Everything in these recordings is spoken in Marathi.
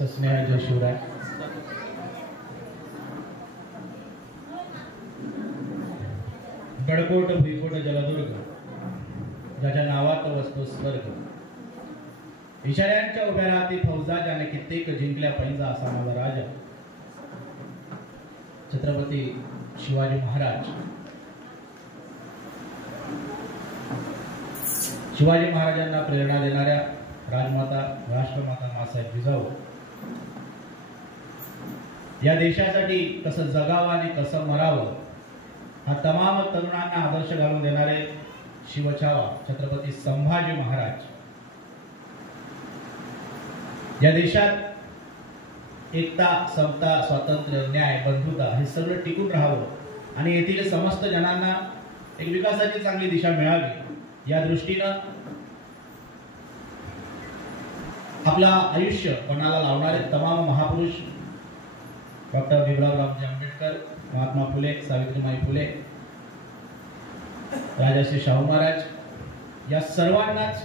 सस्नेह जय शिवराय. गडकोट भुईकोट जलदुर्ग, ज्याच्या नावात वसतो स्वर्ग. इशाऱ्यांच्या उभ्या राहती फौजा, ज्याने कित्येक जिंकल्या पैंजा, असा माझा राजा छत्रपती शिवाजी महाराज. शिवाजी महाराजांना प्रेरणा देणाऱ्या राजमाता राष्ट्रमाता मासाहेब जिजाऊ या देशासाठी कसं जगावं आणि कसं मरावं हा तमाम तरुणांना आदर्श घालून देणारे शिवछावा छत्रपती संभाजी महाराज. या देशात एकता, समता, स्वातंत्र्य, न्याय, बंधुता हे सगळं टिकून राहावं आणि येथील समस्त जनांना एक विकासाची चांगली दिशा मिळावी या दृष्टीनं आपला आयुष्य पणाला लावणारे तमाम महापुरुष डॉक्टर भीमरावजी आंबेडकर, महात्मा फुले, सावित्रीबाई फुले, राजर्षी शाहू महाराज या सर्वांनाच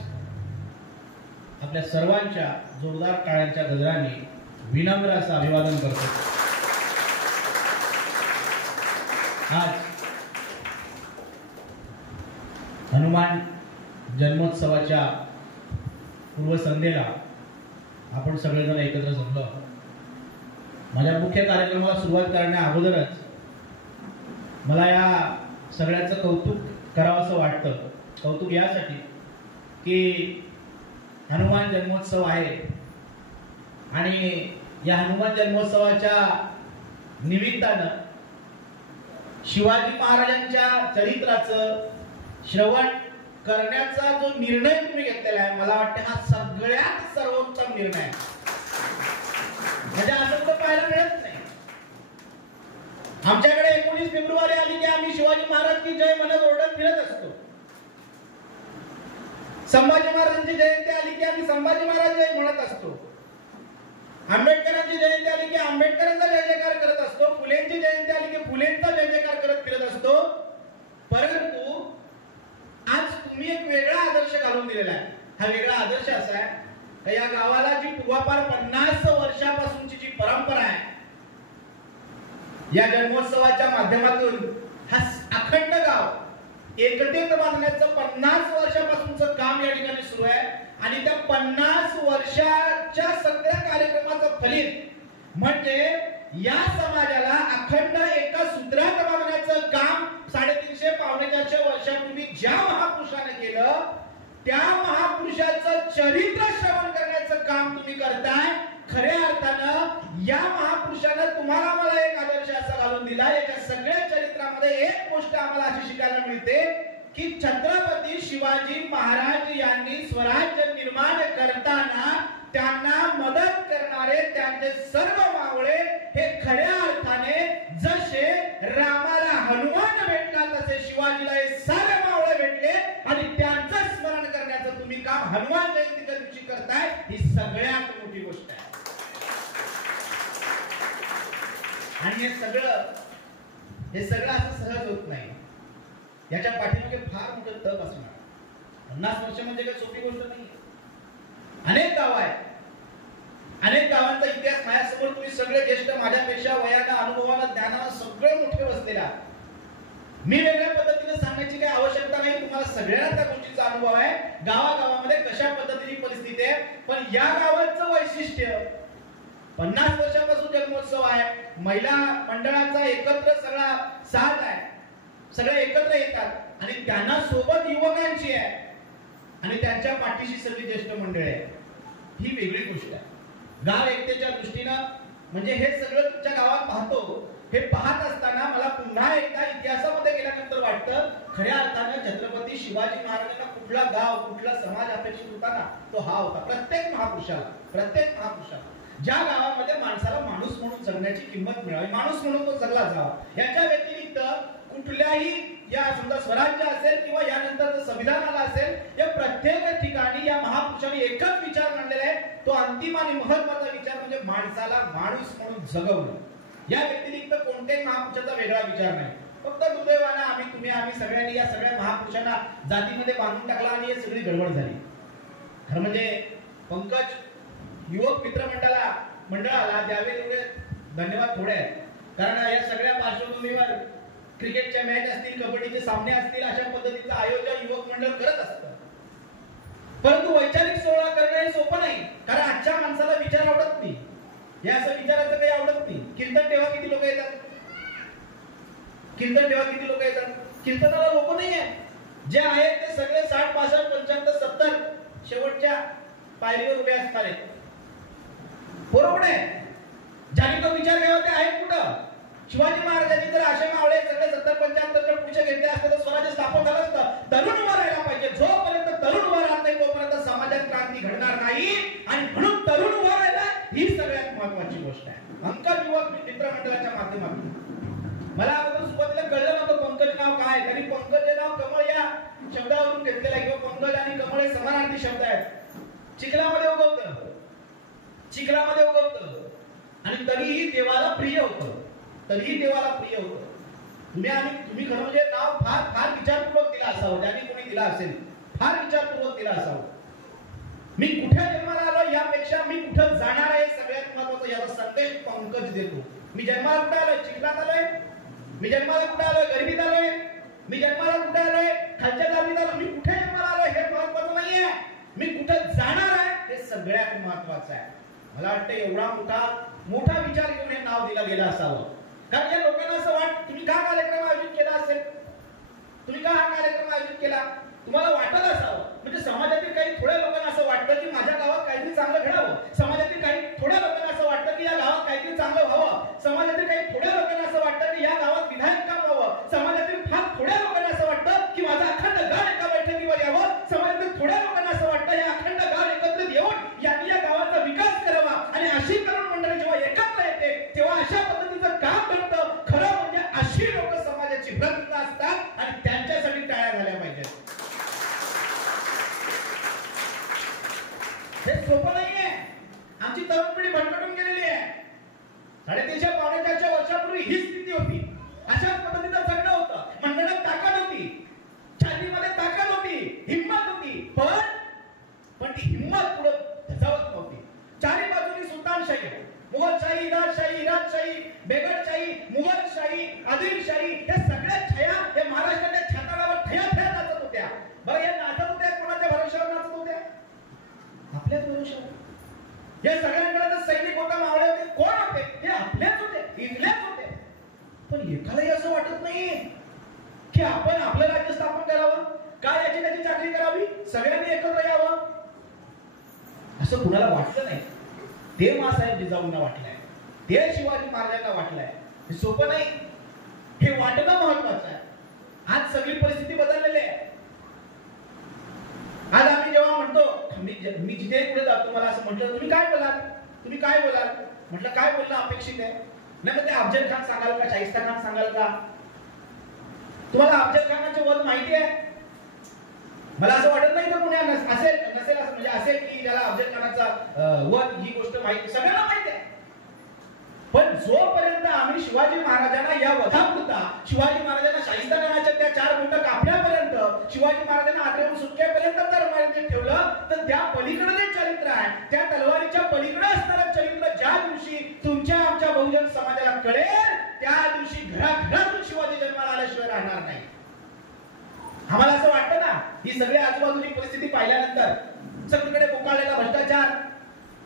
आपल्या सर्वांच्या जोरदार टाळ्यांच्या गजराने विनम्र असं अभिवादन करतो. आज हनुमान जन्मोत्सवाच्या पूर्वसंध्येला आपण सगळेजण एकत्र जमलो. माझ्या मुख्य कार्यक्रमाला सुरुवात करण्या अगोदरच मला या सगळ्याचं कौतुक करावंसं वाटतं. कौतुक यासाठी की हनुमान जन्मोत्सव आहे आणि या हनुमान जन्मोत्सवाच्या निमित्तानं शिवाजी महाराजांच्या चरित्राचं श्रवण करण्याचा जो निर्णय तुम्ही घेतलेला आहे, मला वाटतं हा सगळ्यात सर्वोत्तम निर्णय आहे. म्हणजे असं तर पाहायला मिळत नाही. आमच्याकडे 19 फेब्रुवारी आली की आम्ही शिवाजी महाराज की जय म्हणत ओरडत फिरत असतो. संभाजी महाराजांची जयंती आली की आम्ही संभाजी महाराज जय म्हणत असतो. आंबेडकरांची जयंती आली की आंबेडकरांचा जय जयकार करत असतो. फुलेंची जयंती आली की फुलेंचा जय जयकार करत फिरत असतो. परंतु आज तुम्ही एक वेगळा आदर्श घालून दिलेला आहे. हा वेगळा आदर्श असा आहे की या गावाला जी पूर्वापार 50 वर्षापासूनची जी परंपरा आहे, या जन्मोत्सवाच्या माध्यमातून हा अखंड गाव एकतेत बांधण्याचं 50 वर्षापासूनचं काम या ठिकाणी सुरू आहे आणि त्या 50 वर्षाच्या सगळ्या कार्यक्रमाचं फलित म्हणजे या समाजाला अखंड एका सूत्रात बांधण्याचं काम 350 पावणे 400 वर्षापूर्वी ज्या महापुरुषाने केलं, त्या महापुरुषाचं चरित्र श्रवण करण्याचं काम तुम्ही करताय. खऱ्या अर्थानं या महापुरुषानं तुम्हाला मला एक आदर्श असा घालून दिला. याच्या सगळ्या चरित्रामध्ये एक गोष्ट आम्हाला अशी शिकायला मिळते की छत्रपती शिवाजी महाराज यांनी स्वराज्य निर्माण करताना त्यांना मदत करणारे त्यांचे सर्व मावळे हे खऱ्या अर्थाने जसे रामाला हनुमान भेटला तसे शिवाजीला हे सारे मावळे भेटले आणि त्यांचं स्मरण करण्याचं तुम्ही काम हनुमान जयंतीच्या दिवशी करताय. ही सगळ्यात मोठी गोष्ट आहे. आणि हे सगळं असं सहज होत नाही. याच्या पाठीमागे फार मोठं तप असणार. 50 वर्ष म्हणजे काही सोपी गोष्ट नाही. अनेक गाव आहेत, अनेक गावांचा इतिहास माझ्यासमोर तुम्ही सगळे ज्येष्ठ माझ्यापेक्षा वयानं, अनुभवानं, ज्ञानानं सगळे मोठे बसलेला. मी वेगळ्या पद्धतीने सांगण्याची काही आवश्यकता नाही. तुम्हाला सगळ्यांना त्या गोष्टीचा अनुभव आहे. गावागावामध्ये कशा पद्धतीची परिस्थिती आहे. पण या गावाचं वैशिष्ट्य 50 वर्षापासून जन्मोत्सव आहे. महिला मंडळाचा एकत्र सगळा साथ आहे. सगळे एकत्र येतात आणि त्यांना सोबत युवकांची आहे आणि त्यांच्या पाठीशी सगळी ज्येष्ठ मंडळ आहे. ही वेगळी गोष्ट आहे. गाव एकतेच्या दृष्टीनं म्हणजे हे सगळं तुमच्या गावात पाहतो. हे पाहत असताना मला पुन्हा एकदा इतिहासामध्ये गेल्यानंतर वाटतं खऱ्या अर्थानं छत्रपती शिवाजी महाराजांना कुठला गाव, कुठला समाज अपेक्षित होता ना, तो हा होता. प्रत्येक महापुरुषाला ज्या गावामध्ये माणसाला माणूस म्हणून जगण्याची किंमत मिळावी, माणूस म्हणून तो जगला जावा. याच्या व्यतिरिक्त कुठल्याही या समजा स्वराज्य असेल किंवा यानंतर संविधान आला असेल, या प्रत्येक ठिकाणी या महापुरुषांनी एकच विचार मांडलेला आहे. तो अंतिम आणि महत्वाचा विचार म्हणजे माणसाला माणूस म्हणून जगवणं. या व्यतिरिक्त कोणत्याही महापुरुषाचा वेगळा विचार नाही. फक्त दुर्दैवानं आम्ही सगळ्यांनी या सगळ्या महापुरुषांना जातीमध्ये बांधून टाकला आणि ही सगळी गडबड झाली. खरं म्हणजे पंकज युवक मित्रमंडळाला मंडळाला द्यावे तेवढे धन्यवाद थोडे आहेत, कारण या सगळ्या पार्श्वभूमीवर क्रिकेटच्या मॅच असतील, कबड्डीचे सामने असतील, अशा पद्धतीचं आयोजन युवक मंडळ करत असतं. परंतु वैचारिक सोहळा करणं हे सोपं नाही, कारण आजच्या माणसाला विचार आवडत नाही. हे असं विचारायचं काही आवडत नाही. कीर्तन तेव्हा किती लोक येतात? कीर्तन तेव्हा किती लोक येतात? कीर्तनाला लोक नाही आहे. जे आहेत ते सगळे 60, 65, 75, 70 शेवटच्या पायरीवर उभे असणार आहेत. बरोबर आहे. ज्यांनी तो विचार केला ते आहेत कुठं? शिवाजी महाराजांनी जर असे मावळे सगळे 70, 75 पुढचे घेतले असते तर स्वराज्य स्थापन झालं असतं. तरुण उभा राहायला पाहिजे. जोपर्यंत तरुण उभा राहत नाही तोपर्यंत समाजात क्रांती घडणार नाही. आणि म्हणून तरुण उभा राहायला ही सगळ्यात महत्वाची गोष्ट आहे. अंकल युवक मित्रमंडळाच्या माध्यमातून मला अगोदर सुरुवातीला कळलं नव्हतं पंकज नाव काय. त्यांनी पंकज हे नाव कमळ या शब्दावरून घेतलेलं आहे, किंवा पंकज आणि कमळ हे समानार्थी शब्द आहेत. चिखलामध्ये उगवतं, चिखलामध्ये उगवतं आणि तरीही देवाला प्रिय होतं. तरीही देवाला प्रिय होतं. तुम्ही खरं म्हणजे नाव फार फार विचारपूर्वक दिला असावं. ज्यांनी कोणी दिला असेल फार विचारपूर्वक दिला असावं. मी कुठे जन्माला आलो यापेक्षा मी कुठे जाणार आहे सगळ्यात महत्वाचा याचा संदेश पंकज देतो. मी जन्माला कुठे आलोय? चिखलात आलोय. मी जन्माला कुठे आलोय? गरिबीत आलोय. मी जन्माला कुठे आलोय? खालच्या जातीत आलोय. मी कुठे जन्माला आलोय हे महत्वाचं नाहीये. मी कुठे जाणार आहे हे सगळ्यात महत्वाचं आहे. मला वाटतं एवढा मोठा विचार घेऊन हे नाव दिलं गेलं असावं. कारण या लोकांना असं वाटतं तुम्ही का कार्यक्रम आयोजित केला असेल, तुम्ही का हा कार्यक्रम आयोजित केला, तुम्हाला वाटत असावं. म्हणजे समाजातील काही थोड्या लोकांना असं वाटतं की माझ्या गावात काहीतरी चांगलं घडावं. समाजातील काही थोड्या लोकांना असं वाटतं की या गावात काहीतरी चांगलं व्हावं. समाजातील काही थोड्या लोकांना असं वाटतं की या गावात विधायक काम व्हावं. समाजातील फार थोड्या लोकांना असं वाटतं की माझा अखंड गाव एका बैठकीवर यावं. समाजातील थोड्या लोकांना असं वाटतं या अखंड गाव एकत्रित येऊन यांनी या गावाचा विकास करावा. आणि अशी तरुण मंडळी जेव्हा एकत्र येते तेव्हा अशा पद्धतीचं काम घडतं. खरं म्हणजे अशी लोक समाजाची भ्रष्ट असतात आणि त्यांच्यासाठी टाळ्या झाल्या पाहिजेत. हे सोपं नाहीये. आमची तरुण पिढी भटकटून गेलेली आहे. 350 पावणे 400 वर्षापूर्वी ही स्थिती होती. अशाच पद्धतीचं जगणं होतं. मंडळात ताकद होती, छातीमध्ये ताकद होती, हिंमत होती. पण ती हिंमत पुढे धजावत नव्हती. चारी बाजूनी सुलतानशाही, मुघलशाही, इरादशाही, बेगडशाही, मुघलशाही, आदिलशाही या सगळ्या छाया हे महाराष्ट्राच्या छाताडावर ठया नाचत होत्या. बरं या नाचत होत्या कोणाच्या भरोश्यावर नाचत होत्या? आपल्याच भरोश्यावर. या सगळ्यांकडे सैनिक होता, मावळे होते, कोण होते? हे आपल्याच होते, इथल्याच होते. पण एकालाही असं वाटत नाही की आपण आपलं राज्य स्थापन करावं, काय याची त्याची चाकरी करावी, सगळ्यांनी एकत्र यावं, असं कुणाला वाटलं नाही. ते मासाहेब जिजाऊंना वाटलंय, ते शिवाजी महाराजांना वाटलंय. हे सोपं नाही. हे वाटणं महत्वाचं आहे. आज सगळी परिस्थिती बदललेली आहे. आज आम्ही जेव्हा म्हणतो, मी जिथे पुढे जातो मला असं म्हटलं तुम्ही काय बोलाल, तुम्ही काय बोलाल, म्हटलं काय बोलणं अपेक्षित आहे. नाही मग ते अफजल खान सांगाल का, शाहिस्ता खान सांगाल का? तुम्हाला अफजल खानाचे वध माहिती आहे? मला असं वाटत नाही तर कुणी असेल नसेल असं म्हणजे असेल की ज्याला अफजल खानाचा वध ही गोष्ट माहिती, सगळ्यांना माहिती आहे. पण जोपर्यंत आम्ही शिवाजी महाराजांना या वधापुरता, शिवाजी महाराजांना शाहिस्ता खानाच्या त्या 4 बोटं कापण्यापर्यंत, शिवाजी महाराजांना आग्र्याहून सुटकेपर्यंत जर मार्ग ठेवलं तर त्या पलीकडे जे चरित्र आहे, त्या तलवारीच्या पलीकडे असणारं चरित्र ज्या दिवशी तुमच्या आमच्या बहुजन समाजाला कळेल त्या दिवशी घराघरातून शिवाजी जन्माला आल्याशिवाय राहणार नाही. आम्हाला असं वाटतं ना, ही सगळी आजूबाजूची परिस्थिती पाहिल्यानंतर, सगळीकडे बोकाळलेला भ्रष्टाचार,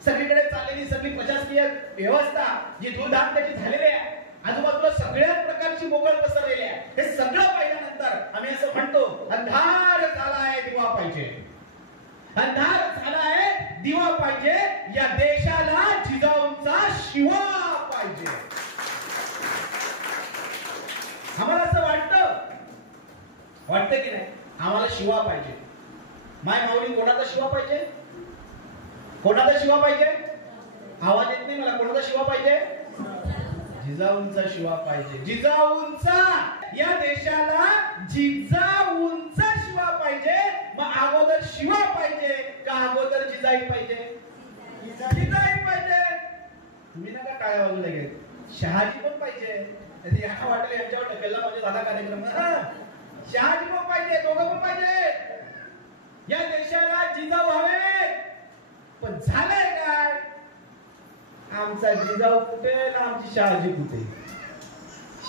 सगळीकडे चाललेली सगळी प्रशासकीय व्यवस्था जी धूळधाम त्याची झालेली आहे, आजूबाजूला सगळ्याच प्रकारची बोकळ पसरलेली आहे, हे सगळं पाहिल्यानंतर आम्ही असं म्हणतो अंधार झालाय दिवा पाहिजे, अंधार झालाय दिवा पाहिजे, या देशाला जिजाऊंचा शिवा पाहिजे. आम्हाला असं वाटतं की नाही, आम्हाला शिवा पाहिजे. माय माऊली कोणाचा शिवा पाहिजे? कोणाचा शिवा पाहिजे? आवाज येत नाही मला. कोणाचा शिवा पाहिजे? जिजाऊंचा शिवा पाहिजे. जिजाऊंचा, या देशाला जिजाऊंचा शिवा पाहिजे. मग अगोदर शिवा पाहिजे का अगोदर जिजाई पाहिजे? जिजाई पाहिजे. तुम्ही नका टाळ्या वाजवू लगेच. शहाजी पण पाहिजे. या वाटेल यांच्यावर ढकलला म्हणजे झाला कार्यक्रम. शहाजी पण पाहिजे, दोघं पण पाहिजे. या देशाला जिजाऊ हवे. पण झालंय काय? आमचा जिजाऊ कुठे ना आमची शहाजी कुठे.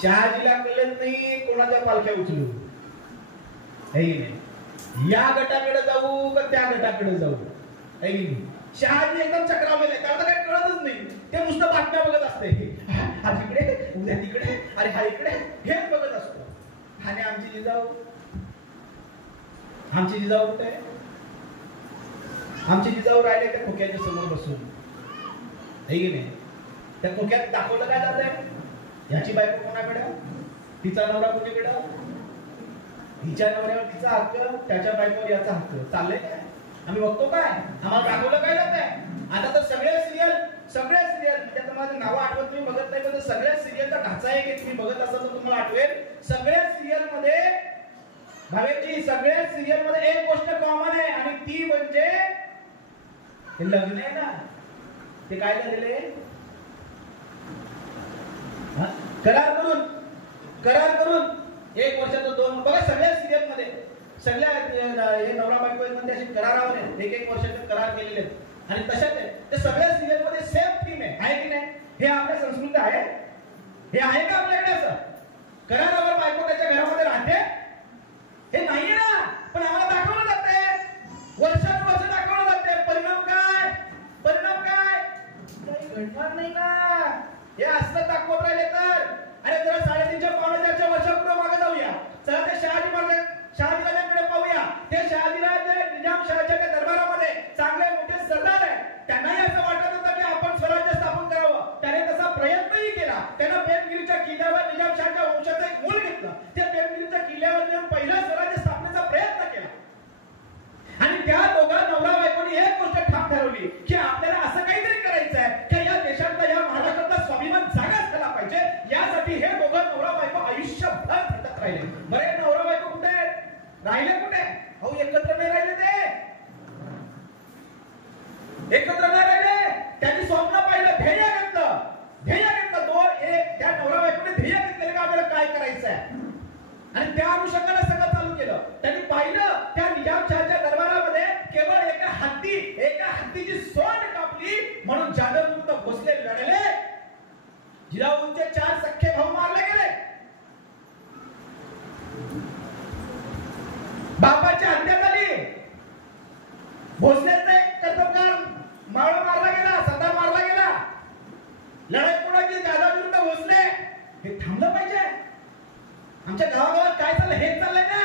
शहाजीला कळत नाही कोणाच्या पालख्या उचलू. या गटाकडे जाऊ का त्या गटाकडे जाऊ. शहाजी एकदम चक्रावलेला आहे, त्याला काही कळतच नाही. ते नुसतं बातम्या बघत असते, आज इकडे उद्या तिकडे, अरे हा इकडे, हेच बघत असतो. आणि आमची जिजाऊ कुठे. आमची जिजाऊ राहिले त्या खोक्याच्या समोर बसून. नाही त्या खोक्यात दाखवलं काय जात आहे. ह्याची बायको कोणाकडे, तिचा नवरा कोणीकडे, हिच्या नवऱ्यावर तिचा हक्क, त्याच्या बायकोवर याचा हक्क. चाललंय काय आम्ही बघतो काय, आम्हाला दाखवलं काय जात आहे. आता तर सगळे सिरियल म्हणजे तुम्हाला नाव आठवत नाही, बघत नाही, पण सगळ्या सिरियलचा ढाचा आहे की तुम्ही बघत असाल तर तुम्हाला आठवेल. सगळ्या सिरियल मध्ये भावेची, सगळ्या सिरियल मध्ये एक गोष्ट कॉमन आहे आणि ती म्हणजे हे लग्न आहे ना. ते काय झालेले, करार करून 1 वर्षाचं 2, बघा सगळ्या सिरियल मध्ये सगळ्या हे नवरा बायको मध्ये असे करारावर आहेत, 1 वर्षाचे करार केलेले आहेत. आणि तशाच आहे ते सगळ्या सिरियल मध्ये सेम थीम आहे की नाही. हे आपल्या संस्कृती आहे, हे आहे का आपल्याकडे असं करारावर बायको त्याच्या घरामध्ये राहते. हे नाहीये ना, पण आम्हाला दाखवलं जाते, वर्षानुवर्ष दाखवलं जाते. परिणाम काय काही घडणार नाही ना. हे असं दाखवत राहिले तर अरे जरा 350 पावणे 400 वर्षापूर्वी मागे जाऊया. चला ते शहाजीराजांकडे पाहूया. ते शहाजीराजे निजामशाहीच्या दरबारामध्ये चांगले मोठे सरदार आहे. त्यांनाही असं वाटत होतं की आपण स्वराज्य स्थापन करावं. त्याने तसा प्रयत्नही केला. त्यानं प्रेमगिरीच्या किल्ल्यावर निजामशाहीच्या वंशाचं एक मूल घेतलं. त्या प्रेमगिरीच्या किल्ल्यावर जाऊन पहिला स्वराज्य स्थापनेचा प्रयत्न केला. आणि त्या दोघा नवरा बायकोनी एक गोष्ट ठाम ठरवली की आपल्याला असं काहीतरी करायचं आहे की या देशातला, या महाराष्ट्रातला स्वाभिमान जागा झाला पाहिजे. यासाठी हे दोघं नवरा बायको आयुष्यभर झटत राहिले. बरे नवरा बायको कुठे राहिले, कुठे अहो एकत्र नाही राहिले. ते एकत्र नाही राहिले. त्यांनी स्वप्न पाहिलं, ध्येय घेतलं. त्या नवरा बायकोने ध्येय घेतलेलं का आपल्याला काय करायचं आहे आणि त्या अनुषंगाने सगळं चालू केलं. त्यांनी पाहिलं त्या निजामशाहीच्या दरबारामध्ये केवळ एका हत्तीची सोंड कापली म्हणून जाधव भोसले लढले. जिजाऊंचे 4 सख्खे भाऊ मारले गेले. बापाची हत्या झाली. भोसलेचा एक कर्तबगार मावळा मारला गेला, सरदार मारला गेला. लढाई कोणाची, जाधव विरुद्ध भोसले. हे थांबलं पाहिजे. आमच्या गावागावात काय चाललं हेच चाललंय ना.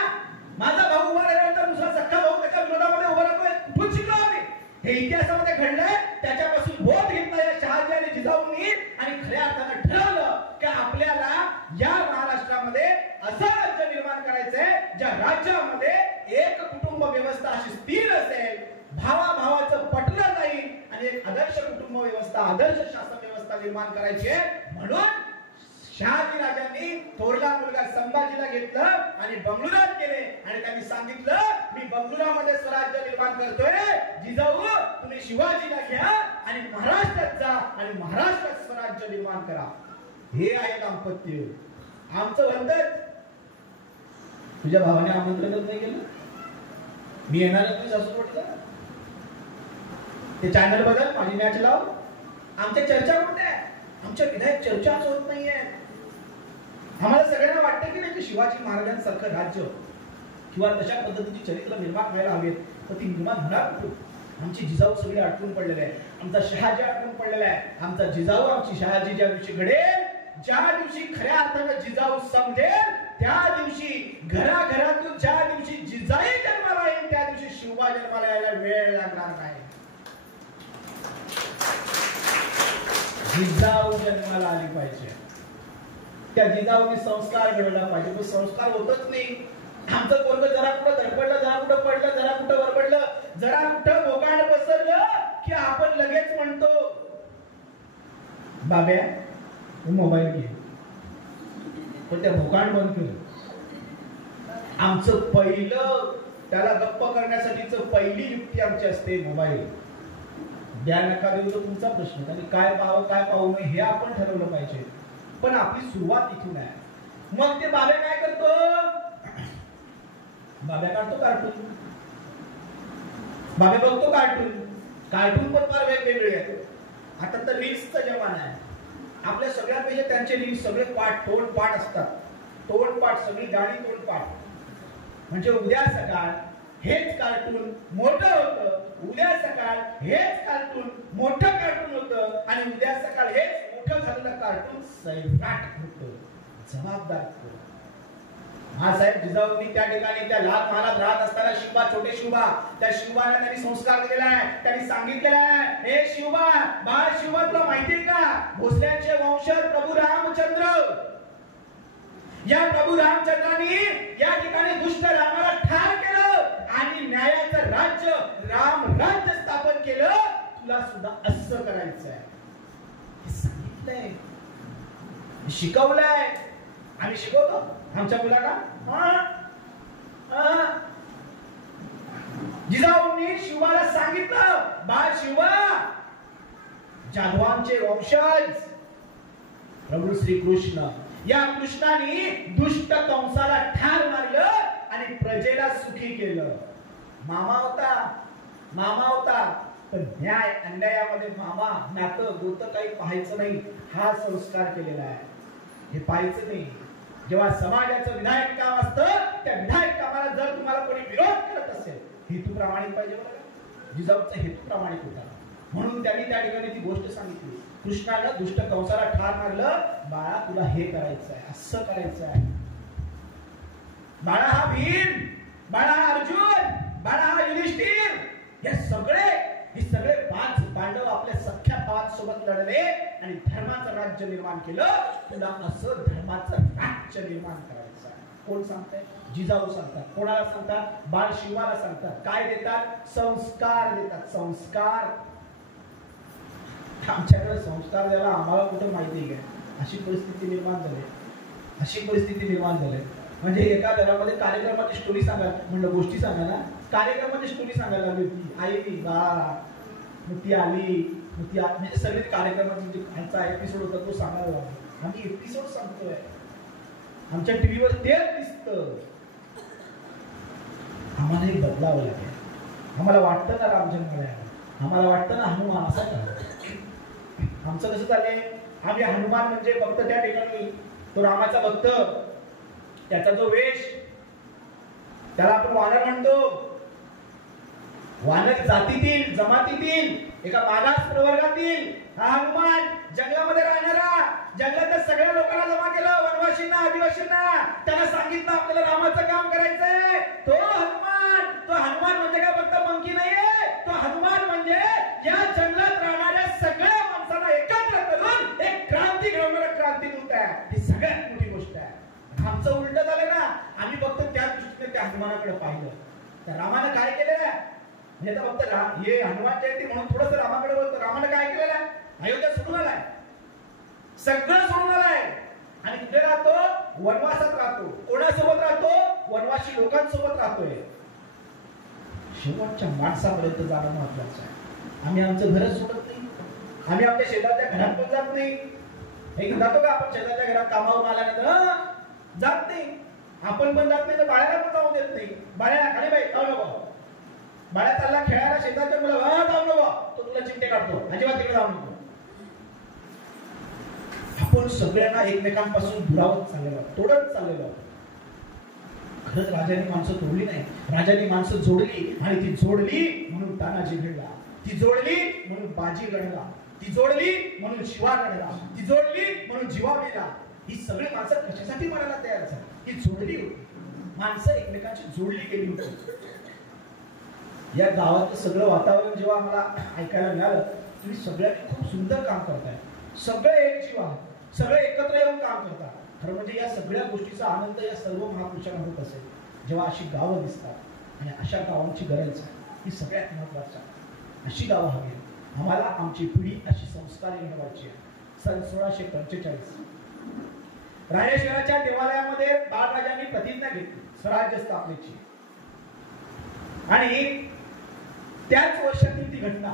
माझा भाऊ उभा राहिल्यानंतर दुसरा सख्खा भाऊ त्याच्या विरोधामध्ये उभा राहतोय. कुठून शिकलो आम्ही. हे इतिहासामध्ये घडलंय. त्याच्यापासून बोध घेतला या शहाजी आणि जिजाऊंनी आणि खऱ्या अर्थानं ठरवलं की आपल्याला या महाराष्ट्रामध्ये असं राज्य निर्माण करायचंय ज्या राज्यामध्ये एक कुटुंब व्यवस्था अशी स्थिर असेल, भावाभावाचं पटलं जाईल आणि एक आदर्श कुटुंब व्यवस्था, आदर्श शासन व्यवस्था निर्माण करायची आहे. म्हणून शहाजी राजांनी थोरला मुलगा संभाजीला घेतलं आणि बंगळुरात गेले आणि त्यांनी सांगितलं मी बंगळुरामध्ये स्वराज्य निर्माण करतोय. जिजाऊ तुम्ही शिवाजीला घ्या आणि महाराष्ट्रात जा आणि महाराष्ट्रात स्वराज्य निर्माण करा. हे आहे दाम्पत्य. आमचं म्हणतात तुझ्या भावाने आमंत्रणच नाही केलं, मी येणारच नाही असं म्हटलं. ते चॅनल बदल, माझी मॅच लाव. आमच्या चर्चा कुठे आहे. आमच्या विधायक चर्चाच होत नाहीये. आम्हाला सगळ्यांना वाटतं की नाही शिवाजी महाराजांसारखं राज्य किंवा तशा पद्धतीची चरित्र निर्माण व्हायला हवेत, तर ती निर्माण होणार कुठून. आमची जिजाऊ सगळे अडकून पडलेले आहे. आमचा शहाजी अडकून पडलेला आहे. आमचा जिजाऊ, आमची शहाजी ज्या दिवशी घडेल, ज्या दिवशी खऱ्या अर्थानं जिजाऊ समजेल, त्या दिवशी घराघरातून ज्या दिवशी जिजाई जन्माला येईल, त्या दिवशी शिवबा जन्माला यायला वेळ लागणार नाही. जिजाऊ जन्माला आली पाहिजे. त्या जिजाऊने संस्कार घडवला पाहिजे. तो संस्कार होतच नाही. आमचं पोरग जरा कुठं धडपडलं, जरा कुठं पडलं, जरा कुठं वरपडलं, जरा कुठं भोकाड पसरलं की आपण लगेच म्हणतो बाब्या मोबाईल घे. पण त्या भोकाड बंद केलं. आमचं पहिलं त्याला गप्प करण्यासाठीच पहिली युक्ती आमची असते मोबाईल. द्या नका देऊ तो तुमचा प्रश्न. आणि काय पाहावं काय पाहू नये हे आपण ठरवलं पाहिजे. पण आपली सुरुवात इथून आहे. मग ते बाबे काय करतो, बाब्या काढतो कार्टून, बाबे बघतो कार्टून. कार्टून पण फार वेगवेगळे आहेत. आता तर रील्सचा जमाना आहे. आपल्या सगळ्यांपेक्षा त्यांचे रील्स सगळे तोंडपाठ असतात. तोंडपाठ, सगळी गाणी तोंडपाठ. म्हणजे उद्या सकाळ हेच कार्टून मोठं होतं, उद्या सकाळ हेच कार्टून मोठं कार्टून होतं, आणि उद्या सकाळ हेच मोठं झालेलं कार्टून सैराट होतं. जबाबदार कोण? हा साहेब जिजाऊंनी त्या ठिकाणी त्या लाल महालात राहत असताना शिवबा, छोटे शिवबा, त्या शिवबाला त्यांनी संस्कार दिलेला आहे. त्यांनी सांगितलेलं आहे, हे शिवबा, बाळ शिवबा, तुला माहितीये का भोसल्यांचे वंशज प्रभू रामचंद्र, या प्रभू रामचंद्रांनी या ठिकाणी दुष्ट रामाला ठार केलं आणि न्यायाचं राज्य, राम राज्य स्थापन केलं. तुला सुद्धा असं करायचं आहे. हे सांगितलंय, शिकवलंय. आम्ही शिकवतो आमच्या मुलांना. जिजाऊंनी शिवाला सांगितलं, बाळ शिवा, जाधवांचे वंशज प्रभू श्री कृष्ण, या कृष्णाने दुष्ट कंसाला ठार मारलं आणि प्रजेला सुखी केलं. मामा होता, पण न्याय अन्यायामध्ये मामा, नातं गोतं काही पाहायचं नाही. हा संस्कार केलेला आहे. हे पाहायचं नाही. जेव्हा समाजाचं विधायक काम असतं, त्या विधायक कामाला जर तुम्हाला कोणी विरोध करत असेल, हेतू प्रामाणिक पाहिजे. बघा, जिजाऊचा हेतू प्रामाणिक होता, म्हणून त्यांनी त्या ठिकाणी ती गोष्ट सांगितली. कृष्णानं दुष्ट कंसाला ठार मारलं. बाळा, तुला हे करायचं आहे, असं करायचं आहे. बाळा हा भीम, बाळा हा अर्जुन, बाळा हा युधिष्ठिर, हे सगळे 5 पांडव आपल्या सख्या 5 सोबत लढले आणि धर्माचं राज्य निर्माण केलं. तुला असं धर्माचं राज्य निर्माण करायचं आहे. कोण सांगतंय? जिजाऊ सांगतात. कोणाला सांगतात? बाळ शिवाला सांगतात. काय देतात? संस्कार देतात. संस्कार. आमच्याकडे संस्कार द्यायला आम्हाला कुठं माहिती आहे? अशी परिस्थिती निर्माण झाली. म्हणजे एका घरामध्ये कार्यक्रमाची स्टोरी सांगा म्हणलं, गोष्टी सांगा ना, कार्यक्रमाची स्टोरी सांगायला लागली होती. आई बाळा, ती आली, म्हणजे सगळे कार्यक्रमाचा आमचा एपिसोड होता तो सांगायला लागला. आम्ही एपिसोड सांगतोय, आमच्या टीव्हीवर तेच दिसतं. आम्हाला हे बदलावं लागेल. आम्हाला वाटतं ना रामजन्म, आम्हाला वाटतं ना हनुमान असा करा. आमचं कसं झालंय, आम्ही हनुमान म्हणजे फक्त त्या ठिकाणी तो रामाचा भक्त, त्याचा जो वेश, त्याला आपण वानर म्हणतो. वानर जातीतील, जमातीतील, एका मागास प्रवर्गातील हा हनुमान, जंगलामध्ये राहणारा, जंगलातल्या सगळ्या लोकांना जमा केलं, वनवासींना, आदिवासींना. त्याला सांगितलं आपल्याला रामाचं काम करायचंय. तो हनुमान म्हणजे काय फक्त मंकी नाहीये. तो हनुमान म्हणजे या जंगलात राहणाऱ्या सगळ्या माणसांना एकत्र करून एक क्रांती घडवणारा क्रांतीदूत आहे. ही सगळ्यात मोठी गोष्ट आहे. आमचं उलट झालं ना, आम्ही फक्त त्या दृष्टीने त्या हनुमानाकडे पाहिलं. त्या रामानं काय केलेलं आहे, म्हणजे फक्त हे हनुमान जयंती म्हणून थोडस रामाकडे बोलतो. रामानं काय केलेलं आहे? अयोध्या सोडून आलाय, सगळं सोडून आलाय आणि कुठे राहतो? वनवासात राहतो. कोणासोबत राहतो? वनवासी लोकांसोबत राहतोय. शेवटच्या माणसापर्यंत जाणं महत्वाचं आहे. आम्ही आमचं घरच सोडत नाही. आम्ही आमच्या शेजारच्या घरात पण जात नाही. एक जातो का आपण शेजारच्या घरात कामावरून आल्यानंतर? जात नाही. आपण पण जात नाही तर बाळाला पण जाऊ देत नाही. बाळ्या खाली बाई जाऊ नको. बाळ्या चालला खेळायला शेजारच्या मुलं, जाऊ नको, तो तुला चिमटे काढतो, अजिबात तिकडे जाऊ नको. आपण सगळ्यांना एकमेकांपासून दुरावत चाललेलो, तोडत चाललेलो. खरंच राजाने माणसं तोडली नाही, राजाने माणसं जोडली. आणि ती जोडली म्हणून तानाजी घडला, ती जोडली म्हणून बाजी लढला, ती जोडली म्हणून शिवा लढला, ती जोडली म्हणून जीवा मेला. ही सगळी माणसं कशासाठी मरायला तयार झाली? ही जोडली होती. माणसं एकमेकांची जोडली गेली होती. या गावातलं सगळं वातावरण जेव्हा आम्हाला ऐकायला मिळालं, तुम्ही सगळ्यांनी खूप सुंदर काम करताय, सगळे एक जीव आहेत, सगळे एकत्र येऊन काम करतात. खरं म्हणजे या सगळ्या गोष्टीचा आनंद या सर्व महापुरुषांना होत असेल जेव्हा अशी गावं दिसतात. आणि अशा गावांची गरज आहे, ही सगळ्यात महत्वाचं आहे. अशी गावं हवी. आम्हाला आमची पिढी अशी संस्कारी घडवायची आहे. सन 1645 राजेश्वराच्या देवालयामध्ये बाळराजांनी प्रतिज्ञा घेतली स्वराज्य स्थापनेची. आणि त्याच वर्षातील ती घटना.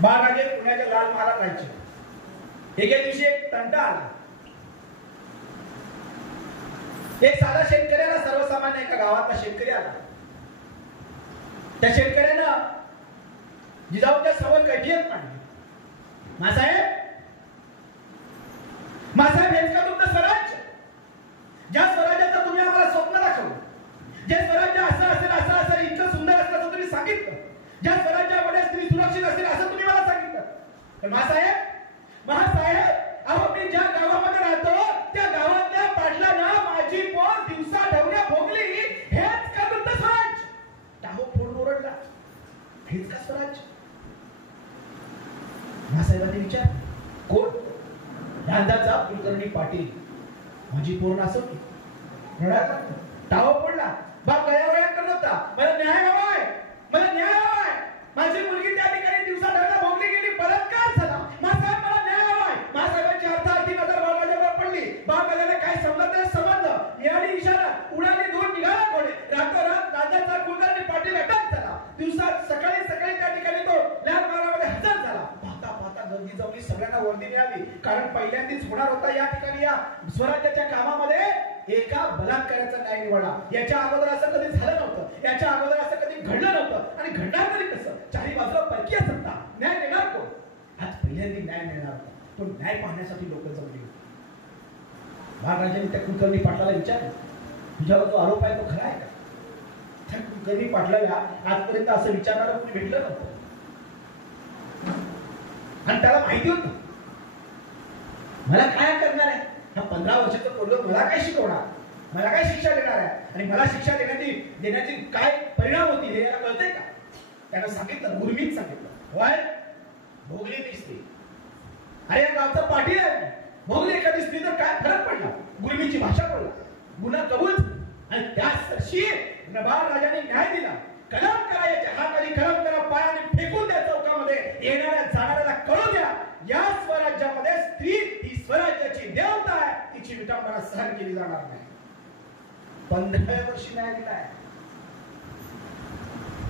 बाळराजे पुण्याच्या लाल महालात राहायचे. एके दिवशी एक तंटा आला. एक साधा शेतकऱ्याला, सर्वसामान्य एका गावातला शेतकरी आला. त्या शेतकऱ्यानं जिजाऊच्या समोर कैफियत मांडली. मासाहेब हेच का तुमचं स्वराज्य? ज्या स्वराज्याचं तुम्ही आम्हाला स्वप्न दाखवलं, जे स्वराज्य असं असेल असं असेल इतकं सुंदर असल्याचं तुम्ही सांगितलं, ज्या स्वराज्यामध्ये स्त्री सुरक्षित असेल असं तुम्ही मला सांगितलं, पण महासाहेब अहो मी ज्या गावामध्ये राहतो त्या गावातल्या पाटलांना माझी पोर दिवसा ढवण्या भोगली, हेच का तुमचं स्वराज्य? टाहो फोडून ओरडला, हेच का स्वराज्य? महासाहेबांनी विचार, कोण? रांधाचा कुलकर्णी पाटील माझी पोर नासवली, रडायला टाहो पडला, बाप गयावया करत होता, मला न्याय हवाय, मला न्याय हवाय, माझी मुलगी त्या ठिकाणी दिवसा ढवण्या भोगली गेली, बलात्कार झाला, महासाहेब मला न्याय हवाय. महासाहेबांची अर्थार्थी नजर बाळराजावर पडली, बाप गयाला काय समजलं, याने इशारा, उडाली दूर निघाला घोडे, रातोरात राजाचा कुलकर्णी पाटील अटक झाला, दिवसा सकाळी त्या ठिकाणी तो लहान मारामध्ये हजर झाला. पाहता गर्दी जमली, सगळ्यांना वर्दी मिळाली, कारण पहिल्यांदाच होणार होता या ठिकाणी या स्वराज्याच्या कामामध्ये एका बलात्काराचा न्याय निवडला. याच्या अगोदर असं कधी झालं नव्हतं, याच्या अगोदर असं कधी घडलं नव्हतं, आणि घडणार तरी कसं? चारी बाजूला परकीय सत्ता, न्याय देणार कोण? आज पहिल्यांदा न्याय मिळणार होता, पण न्याय पाहण्यासाठी लोक जमली होती. महाराजांनी त्या कुलकर्णी पाटलाला विचारलं, तुझ्यावर जो आरोप आहे तो खरा आहे का? त्या कुलकर्णी पाटलाला आजपर्यंत असं विचारणारं कोणी भेटलं नव्हतं, आणि त्याला माहिती होतं मला काय करणार आहे. हा 15 वर्षाचं पोरगं मला काय शिकवणार, मला काय शिक्षा देणार आहे, आणि मला शिक्षा देण्याची काय परिणाम होती हे याला कळतंय का? त्यानं सांगितलं, गुरमीत सांगितलं, वाय भोगली नाही स्त्री, अरे या गावचा पाटील आहे, भोगली एखादी स्त्री तर काय फरक पडला? गुरमीची भाषा पडला, गुन्हा कबूल, आणि त्याच वर्षी नवाब राजाने न्याय दिला. कलम करा, याच्या हाताने कलम करा, पायाने फेकून द्या चौकामध्ये, येणाऱ्या जाणाऱ्याला कळू द्या, या स्वराज्यामध्ये स्त्री ही स्वराज्याची देवता आहे, तिची विटंबना सहन केली जाणार नाही. 15व्या वर्षी न्याय दिलाय.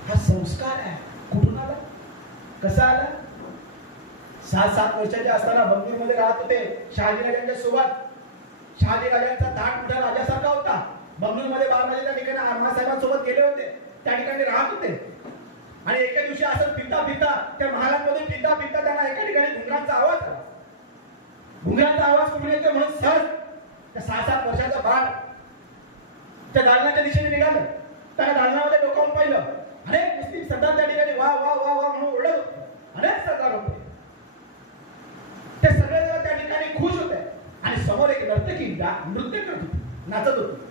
हा संस्कार आहे, कुठून आला, कसा आला? 6-7 वर्षाचे असताना बंगलोरमध्ये राहत होते शहाजीराजांच्या सोबत. शहाजीराजांचा धाक मोठा राजासारखा होता. बंगलोरमध्ये बाळराजे त्या ठिकाणी आम्हासाहेबांसोबत गेले होते, त्या ठिकाणी राहत होते, आणि एका दिवशी असं फिरता त्या महालांमध्ये फिरता त्यांना एका ठिकाणी घुंगरांचा आवाज आला. घुंगरांचा आवाज कुठून येतो म्हणून सहज त्या 6-7 वर्षाचा बाळ त्या दालनाच्या दिशेने निघालं. त्या दालनामध्ये डोकावून पाहिलं, अनेक मुस्लिम सरदार त्या ठिकाणी वा वा वा वा म्हणून ओरडत होते. अनेक सरदार होते, ते सगळे त्या ठिकाणी खुश होते, आणि समोर एक नर्तकी नृत्य करत होती, नाचत होती,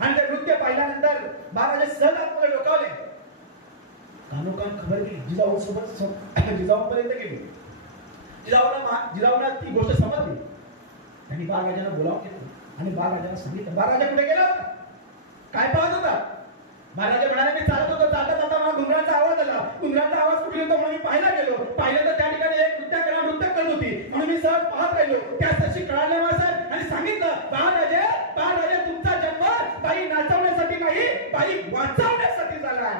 आणि ते नृत्य पाहिल्यानंतर महाराज सहज आतमध्ये डोकावले. कानोकान खबर गेली, जिजाऊपर्यंत गेली. जिजाऊला ती गोष्ट समजली. त्यांनी बाळराजांना बोलावून घेतलं, आणि बाळराजांना सांगितलं. बाळराजा कुठे गेला होता, काय पाहत होता? बाळराजा म्हणाले, मी चालत होतो, चालता मला घुंगरांचा आवाज आला. घुंगरांचा आवाज कुठे येतो म्हणून मी पाहायला गेलो. पाहिलं तर त्या ठिकाणी एक नृत्य करत होती, म्हणून मी सहज पाहत राहिलो. त्याच तशी कळाले मासाहेब, आणि सांगितलं, बाळराजे तुमचा जन्म बाई नाचवण्यासाठी नाही, बाई वाचवण्यासाठी झालाय.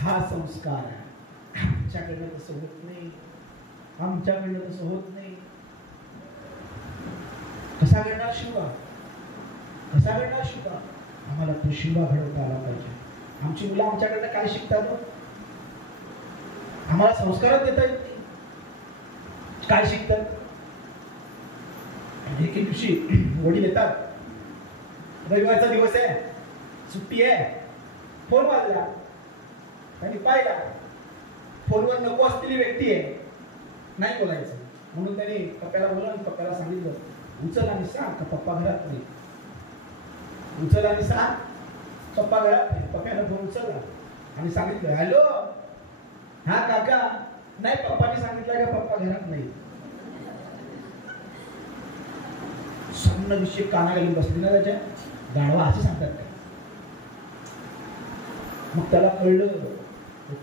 हा संस्कार आहे. आमच्याकडनं तसं होत नाही, आमच्याकडनं तसं होत नाही. कसा घडणार शिवा, कसा घडणार शिवा? आम्हाला तो शिवा घडवता आला पाहिजे. आमची मुलं आमच्याकडनं काय शिकतात? आम्हाला संस्कारच देता येत नाही, काय शिकतात? एक दिवशी वडील येतात, रविवारचा दिवस आहे, सुट्टी आहे, फोन वाजला, त्यांनी पाहिला, फोनवर नको असलेली व्यक्ती आहे, नाही बोलायचं म्हणून त्यांनी पप्प्याला बोलावलं. पप्प्याला सांगितलं, उचल आणि सांग का पप्पा घरात नाही. उचल आणि सांग पप्पा घरात नाही. पप्प्यानं फोन उचलला आणि सांगितलं, हॅलो, हा काका, नाही पप्पाने सांगितलं का पप्पा घरात नाही. सन्न विषय काना घालून बसली ना त्याच्या, गाढवा असं सांगतात का? मग त्याला कळलं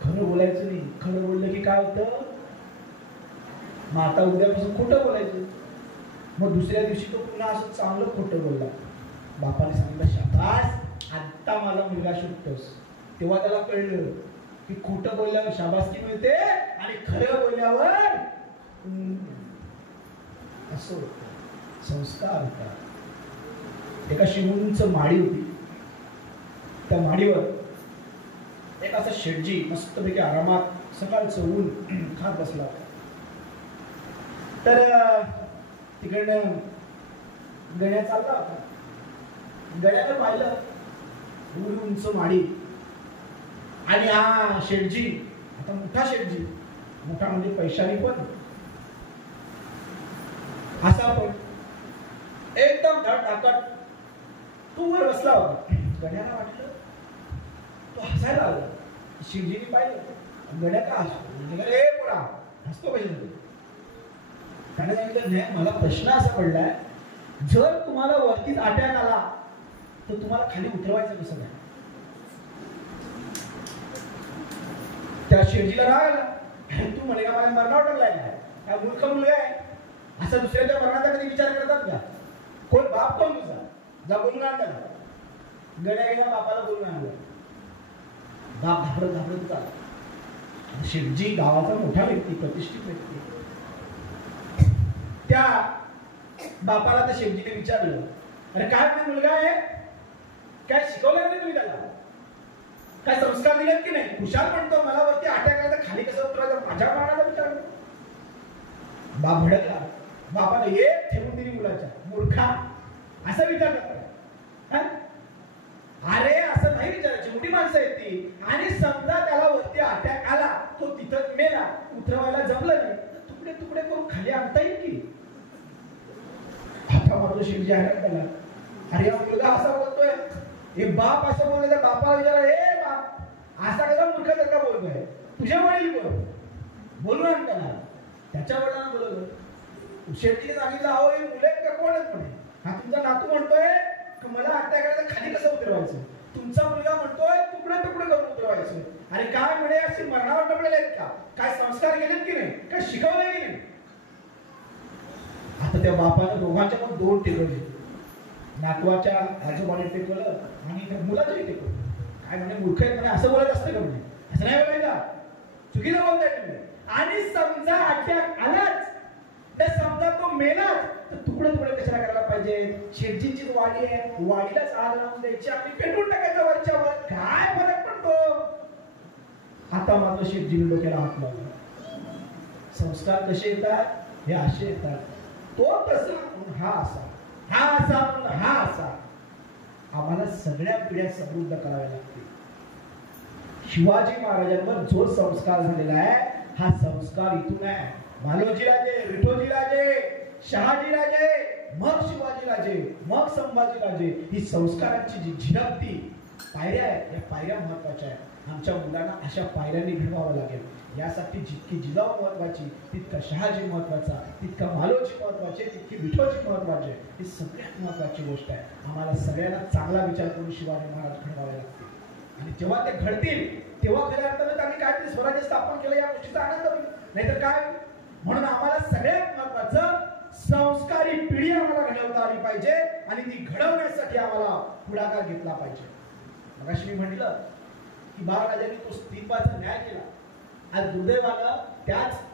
खरं बोलायचं नाही. खरं बोललं की काय होतं, मग आता उद्यापासून खोटं बोलायचं. मग दुसऱ्या दिवशी तो पुन्हा असं चांगलं खोटं बोलला. बापाने सांगितलं, शाबास, आता मला मुलगा शोधतोस. तेव्हा त्याला कळलं की खोटं बोलल्यावर शाबासकी मिळते, आणि खरं बोलल्यावर असं होतं. संस्कार होता. एका शिवूंच माडी होती, त्या माडीवर एक असा शेठजी मस्तपैकी आरामात सकाळचं ऊन खात बसला होता. तर तिकडनं गण्या चालला होता. गण्याला पाहिलं उंच माडी आणि हा शेठजी आता मोठा शेठजी, मोठा म्हणजे पैशाने पण असा पण एकदम धडधाकट तो वर बसला होता. गण्याला वाटलं, तो हसायला लागला. शेठजीने पाहिलं गण्या का हसतो, ए पोरा हसतो पाहिजे. त्याने सांगितलं मला प्रश्न असा पडलाय, जर तुम्हाला वरतीच अटॅक आला तर तुम्हाला खाली उतरवायचं कसं नाही? त्या शेठजीला राग आला, तू म्हणे का मला मरणावर टाकलाय का मूर्ख मुलगा आहे? असं दुसऱ्याच्या मरणाचा कधी विचार करतात का? कोण बाप कोण तुझा? जा बोलून आण त्याला. गण्या गेला बापाला बोलून आणलं. बाप घाबरत घाबरत चालला. शेठजी गावाचा मोठा व्यक्ती, प्रतिष्ठित व्यक्ती. त्या बापाला त्या शेठजीने विचारलं, अरे काय पण मुलगा आहे, काय शिकवलं नाही तुम्ही त्याला? काय संस्कार दिलेत की नाही? खुशाल म्हणतो मला वरती अटॅक आला तर खाली कसं उतरायचं माझ्या मनाला विचारलं. बाप भडकला. बापाला एक ठेवून दिली मुलाच्या, मूर्खा असं विचारलं. अरे असं नाही विचारायची, मोठी माणसं आहेत ती. आणि समजा त्याला वरती अटॅक आला, तो तिथं मेला, उतरवायला जमलं नाही तर तुकडे तुकडे करून खाली आणता येईल की? आता मात्र शिवजी हॅरान झाला. अरे हा मुलगा असा बोलतोय, हे बाप असं बोलतोय. त्या बापाला विचारा, हे बाप असा कसा मूर्खासारखा बोलतोय? तुझ्या वडील बोल, बोलून आण त्याला. त्याच्या वडिलांना बोलवलं. शेठजीने सांगितलं, अहो हे मुलं आहेत का कोण आहेत म्हणे? हा तुमचा नातू म्हणतोय की मला अटॅक आला तर खाली कसं उतरवायचं? तुमचा मुलगा म्हणतोय तुकडे तुकडे करून उतरवायचं. आणि काय म्हणे असे मरणावर टपलेले आहेत का? काय संस्कार केलेत की नाही? काय शिकवलंय की नाही? आता त्या बापाने दोघांच्या पण दोन टेकवले. नातवाच्या आजोबाने टेकवलं आणि त्या मुलाचंही टेकवलं. काय म्हणे मूर्ख आहेत म्हणे, असं बोलत असतं का म्हणे? असं नाही बोलायचं, चुकीचं बोलताय तुम्ही. आणि समजा अटॅक आलाच तर समजा तो मेलाच तर तुकडे तुकडे कशाला करायला पाहिजे? शेठजींची वाडी आहे, वाडीलाच आग लावून द्यायची, आम्ही पेटवून टाकायचं वरच्यावर, काय फरक पडतो? आता मात्र शेठजीने डोक्याला हात लावला. संस्कार कसे येतात? हे असे येतात. तो तसा हा असा, हा असा हा असा. आम्हाला सगळ्या पिढ्या समृद्ध कराव्या लागतील. शिवाजी महाराजांवर जो संस्कार झालेला आहे हा संस्कार इथून आहे. मालोजी राजे, विठोजी राजे, शहाजी राजे, मग शिवाजी राजे, मग संभाजी राजे. ही संस्कारांची जी झिरपती पायऱ्या आहेत, या पायऱ्या महत्वाच्या आहेत. आमच्या मुलांना अशा पायऱ्यांनी घडवावं लागेल. यासाठी जितकी जिजाऊ महत्वाची, तितका शहाजी महत्वाचा, तितका मालोजी महत्वाचे, तितकी विठोजी महत्वाचे. ही सगळ्यात महत्वाची गोष्ट आहे. आम्हाला सगळ्यांना चांगला विचार करून शिवाजी महाराज घडवावे लागतील. आणि जेव्हा ते घडतील तेव्हा खऱ्या अर्थानं त्यांनी काहीतरी स्वराज्य स्थापन केलं, या गोष्टीचा आनंद होईल. नाहीतर काय? म्हणून आम्हाला सगळ्यात महत्वाचं संस्कारी पिढी आम्हाला घडवता आली पाहिजे आणि ती घडवण्यासाठी आम्हाला पुढाकार घेतला पाहिजे. मगाशी मी म्हटलं की महाराजांनी तो स्त्रीत्वाचा न्याय केला. आज दुर्दैवानं त्याच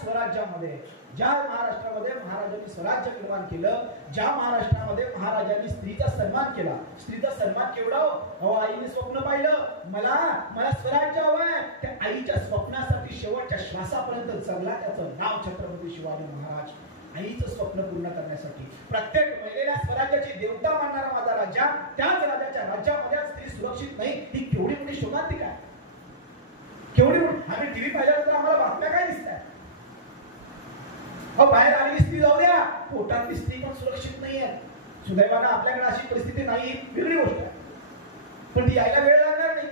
स्वराज्यामध्ये, ज्या महाराष्ट्रामध्ये महाराजांनी स्वराज्य निर्माण केलं, ज्या महाराष्ट्रामध्ये महाराजांनी स्त्रीचा सन्मान केला. स्त्रीचा सन्मान केवढा? अहो आईने स्वप्न पाहिलं, मला स्वराज्य हवंय. त्या आईच्या स्वप्नासाठी शेवटच्या श्वासापर्यंत जगला. त्याचं नाव छत्रपती शिवाजी महाराज. आईचं स्वप्न पूर्ण करण्यासाठी प्रत्येक महिलेला स्वराज्याची देवता मानणारा माझा राजा, त्याच राजाच्या राज्यामध्ये स्त्री सुरक्षित नाही, ही केवढी मोठी शोकांतिका आहे. केवढी मोठी. आम्ही टीव्ही पाहिल्यानंतर आम्हाला बातम्या काय दिसतात? बाहेर आलेली स्त्री जाऊ द्या, पोटातली स्त्री पण सुरक्षित नाहीये. सुदैवानं आपल्याकडे अशी परिस्थिती नाही, वेगळी गोष्ट आहे, पण ती यायला वेळ लागणार नाही.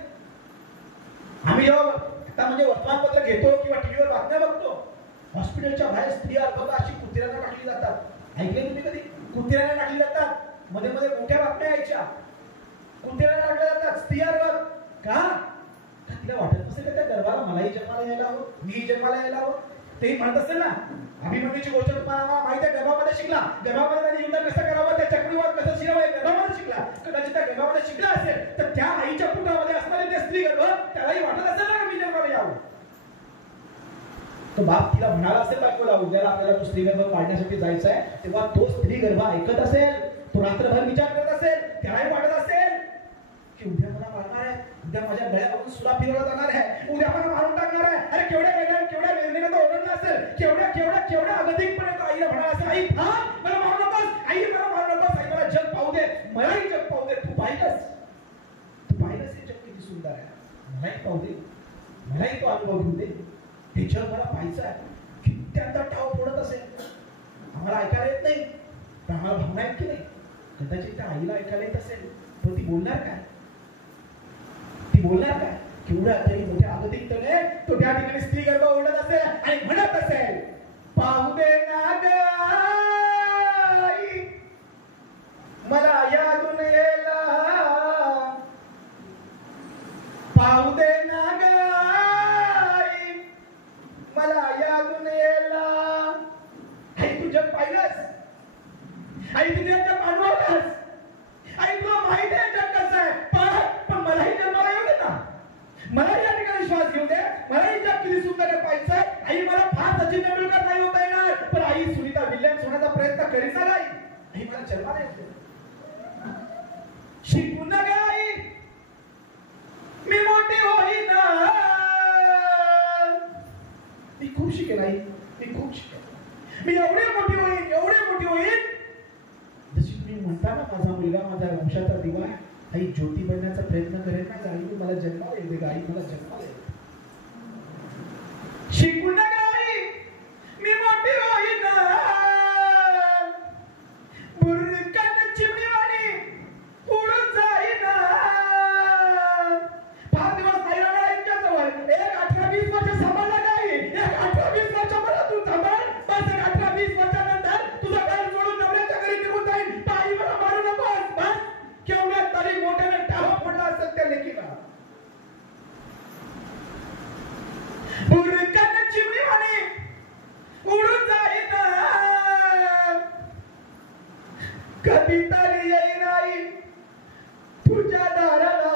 आम्ही जेव्हा आता म्हणजे वर्तमानपत्र घेतो किंवा टीव्हीवर बातम्या बघतो, हॉस्पिटलच्या बाहेर स्त्री अर्भक अशी कुत्र्यांना टाकली जातात. ऐकले तुम्ही कधी? कुत्र्यांना टाकली जातात. मध्ये मध्ये मोठ्या बातम्या यायच्या, कुत्र्यांना टाकल्या जातात स्त्री अर्भक. का? तिला वाटत नसेल का त्या गर्भाला मलाही जन्माला यायला हवं, मी जन्माला यायला हवं? तेही म्हणत असेल ना. अभिमन्यूची गोष्ट तुम्हाला माहिती आहे, गर्भामध्ये शिकला. गर्भामध्ये त्याने युद्ध कसं करावं, त्या चक्रीवर कसं शिरावं, गर्भामध्ये शिकला. कदाचित त्या गर्भामध्ये शिकला असेल तर त्या आईच्या पोटामध्ये असणारे ते स्त्री गर्भ त्यालाही वाटत असेल ना मी जन्माला यावं. तो बाप तिला म्हणाला असेल बायकोला, उद्याला आपल्याला तो स्त्री गर्भ पाडण्यासाठी जायचा आहे, तेव्हा तो स्त्री गर्भ ऐकत असेल, तो रात्रभर विचार करत असेल, त्यालाही वाटत असेल की उद्या मला मारणार आहे, उद्या माझ्या गळ्यावरून सुला फिरवला जाणार आहे, उद्या मला मारून टाकणार आहे. अरे केवढ्या वेदनेने तो ओरडला असेल, केवढ्या अगतिकपणे तो आईला म्हणाला असेल, आई थांब, मला मारू नकोस, आई मला मारू नकोस, आई मला जग पाहू दे, मलाही जग पाहू दे. तू पाहिलंस हे जग किती सुंदर आहे, मलाही पाहू दे, मलाही तो अनुभव घेऊ दे. हे जग मला पाहायचं आहे. कित्यांदा टाव फोडत असेल, आम्हाला ऐकायला येत नाही, पण आम्हाला भावना येत की नाही. कदाचित त्या आईला ऐकायला येत असेल, पण ती बोलणार काय? केवढ्या तरी मोठ्या अगतिकतेने तो त्या ठिकाणी स्त्री गर्भ ओढत असेल आणि म्हणत असेल, पाहू दे ना ग आई मला या दुनियेला, पाहू दे ना ग आई मला या दुनियेला. आई तू जग पाहिलंस, आई तुझे जग अनुभवलंस, आई तुला माहिती आहे जग कसं आहे, पण मलाही जन्माला येऊ दे ना, मला या ठिकाणी श्वास घेऊ दे, मलाही जग किती सुंदर आहे पाहायचंय. आई मला फार सचिन तेंडुलकर नाही होता येणार, पण आई सुनीता विल्यम्स होण्याचा प्रयत्न करीत ना. आई मला जन्माला येऊ दे, शिकून ना ग आई मी मोठी होईन, मी खूप शिकेन आई, मी खूप शिकेन, मी एवढी मोठी होईन जशी तुम्ही म्हणता ना, माझा मुलगा माझा वंशाचा दिवा आहे, आई ज्योती बनण्याचा प्रयत्न करेल ना. आई तू मला जन्माला येऊ दे, आई मला जन्माला येऊ दे, शिकून ना आई मी मोठी होईन, बुरकन चिमणीवाणी उडून जाईन. फार दिवस नाही राहणार यांच्याजवळ, एक 18-20 वर्ष सांभाळला नाही, एक 18-20 वर्ष मला तू सांभाळ, बस एक 18-20 वर्षानंतर तुझं घर सोडून नवऱ्याच्या घरी निघून जाईल. आई मला मारू नकोस, बस. केवढ्या तरी मोठ्याने टावा पडला असेल त्या लेकीला. बुरकन चिमणीवाणी उडून जाईन, कधीतरी येईन आई तुझ्या दाराला,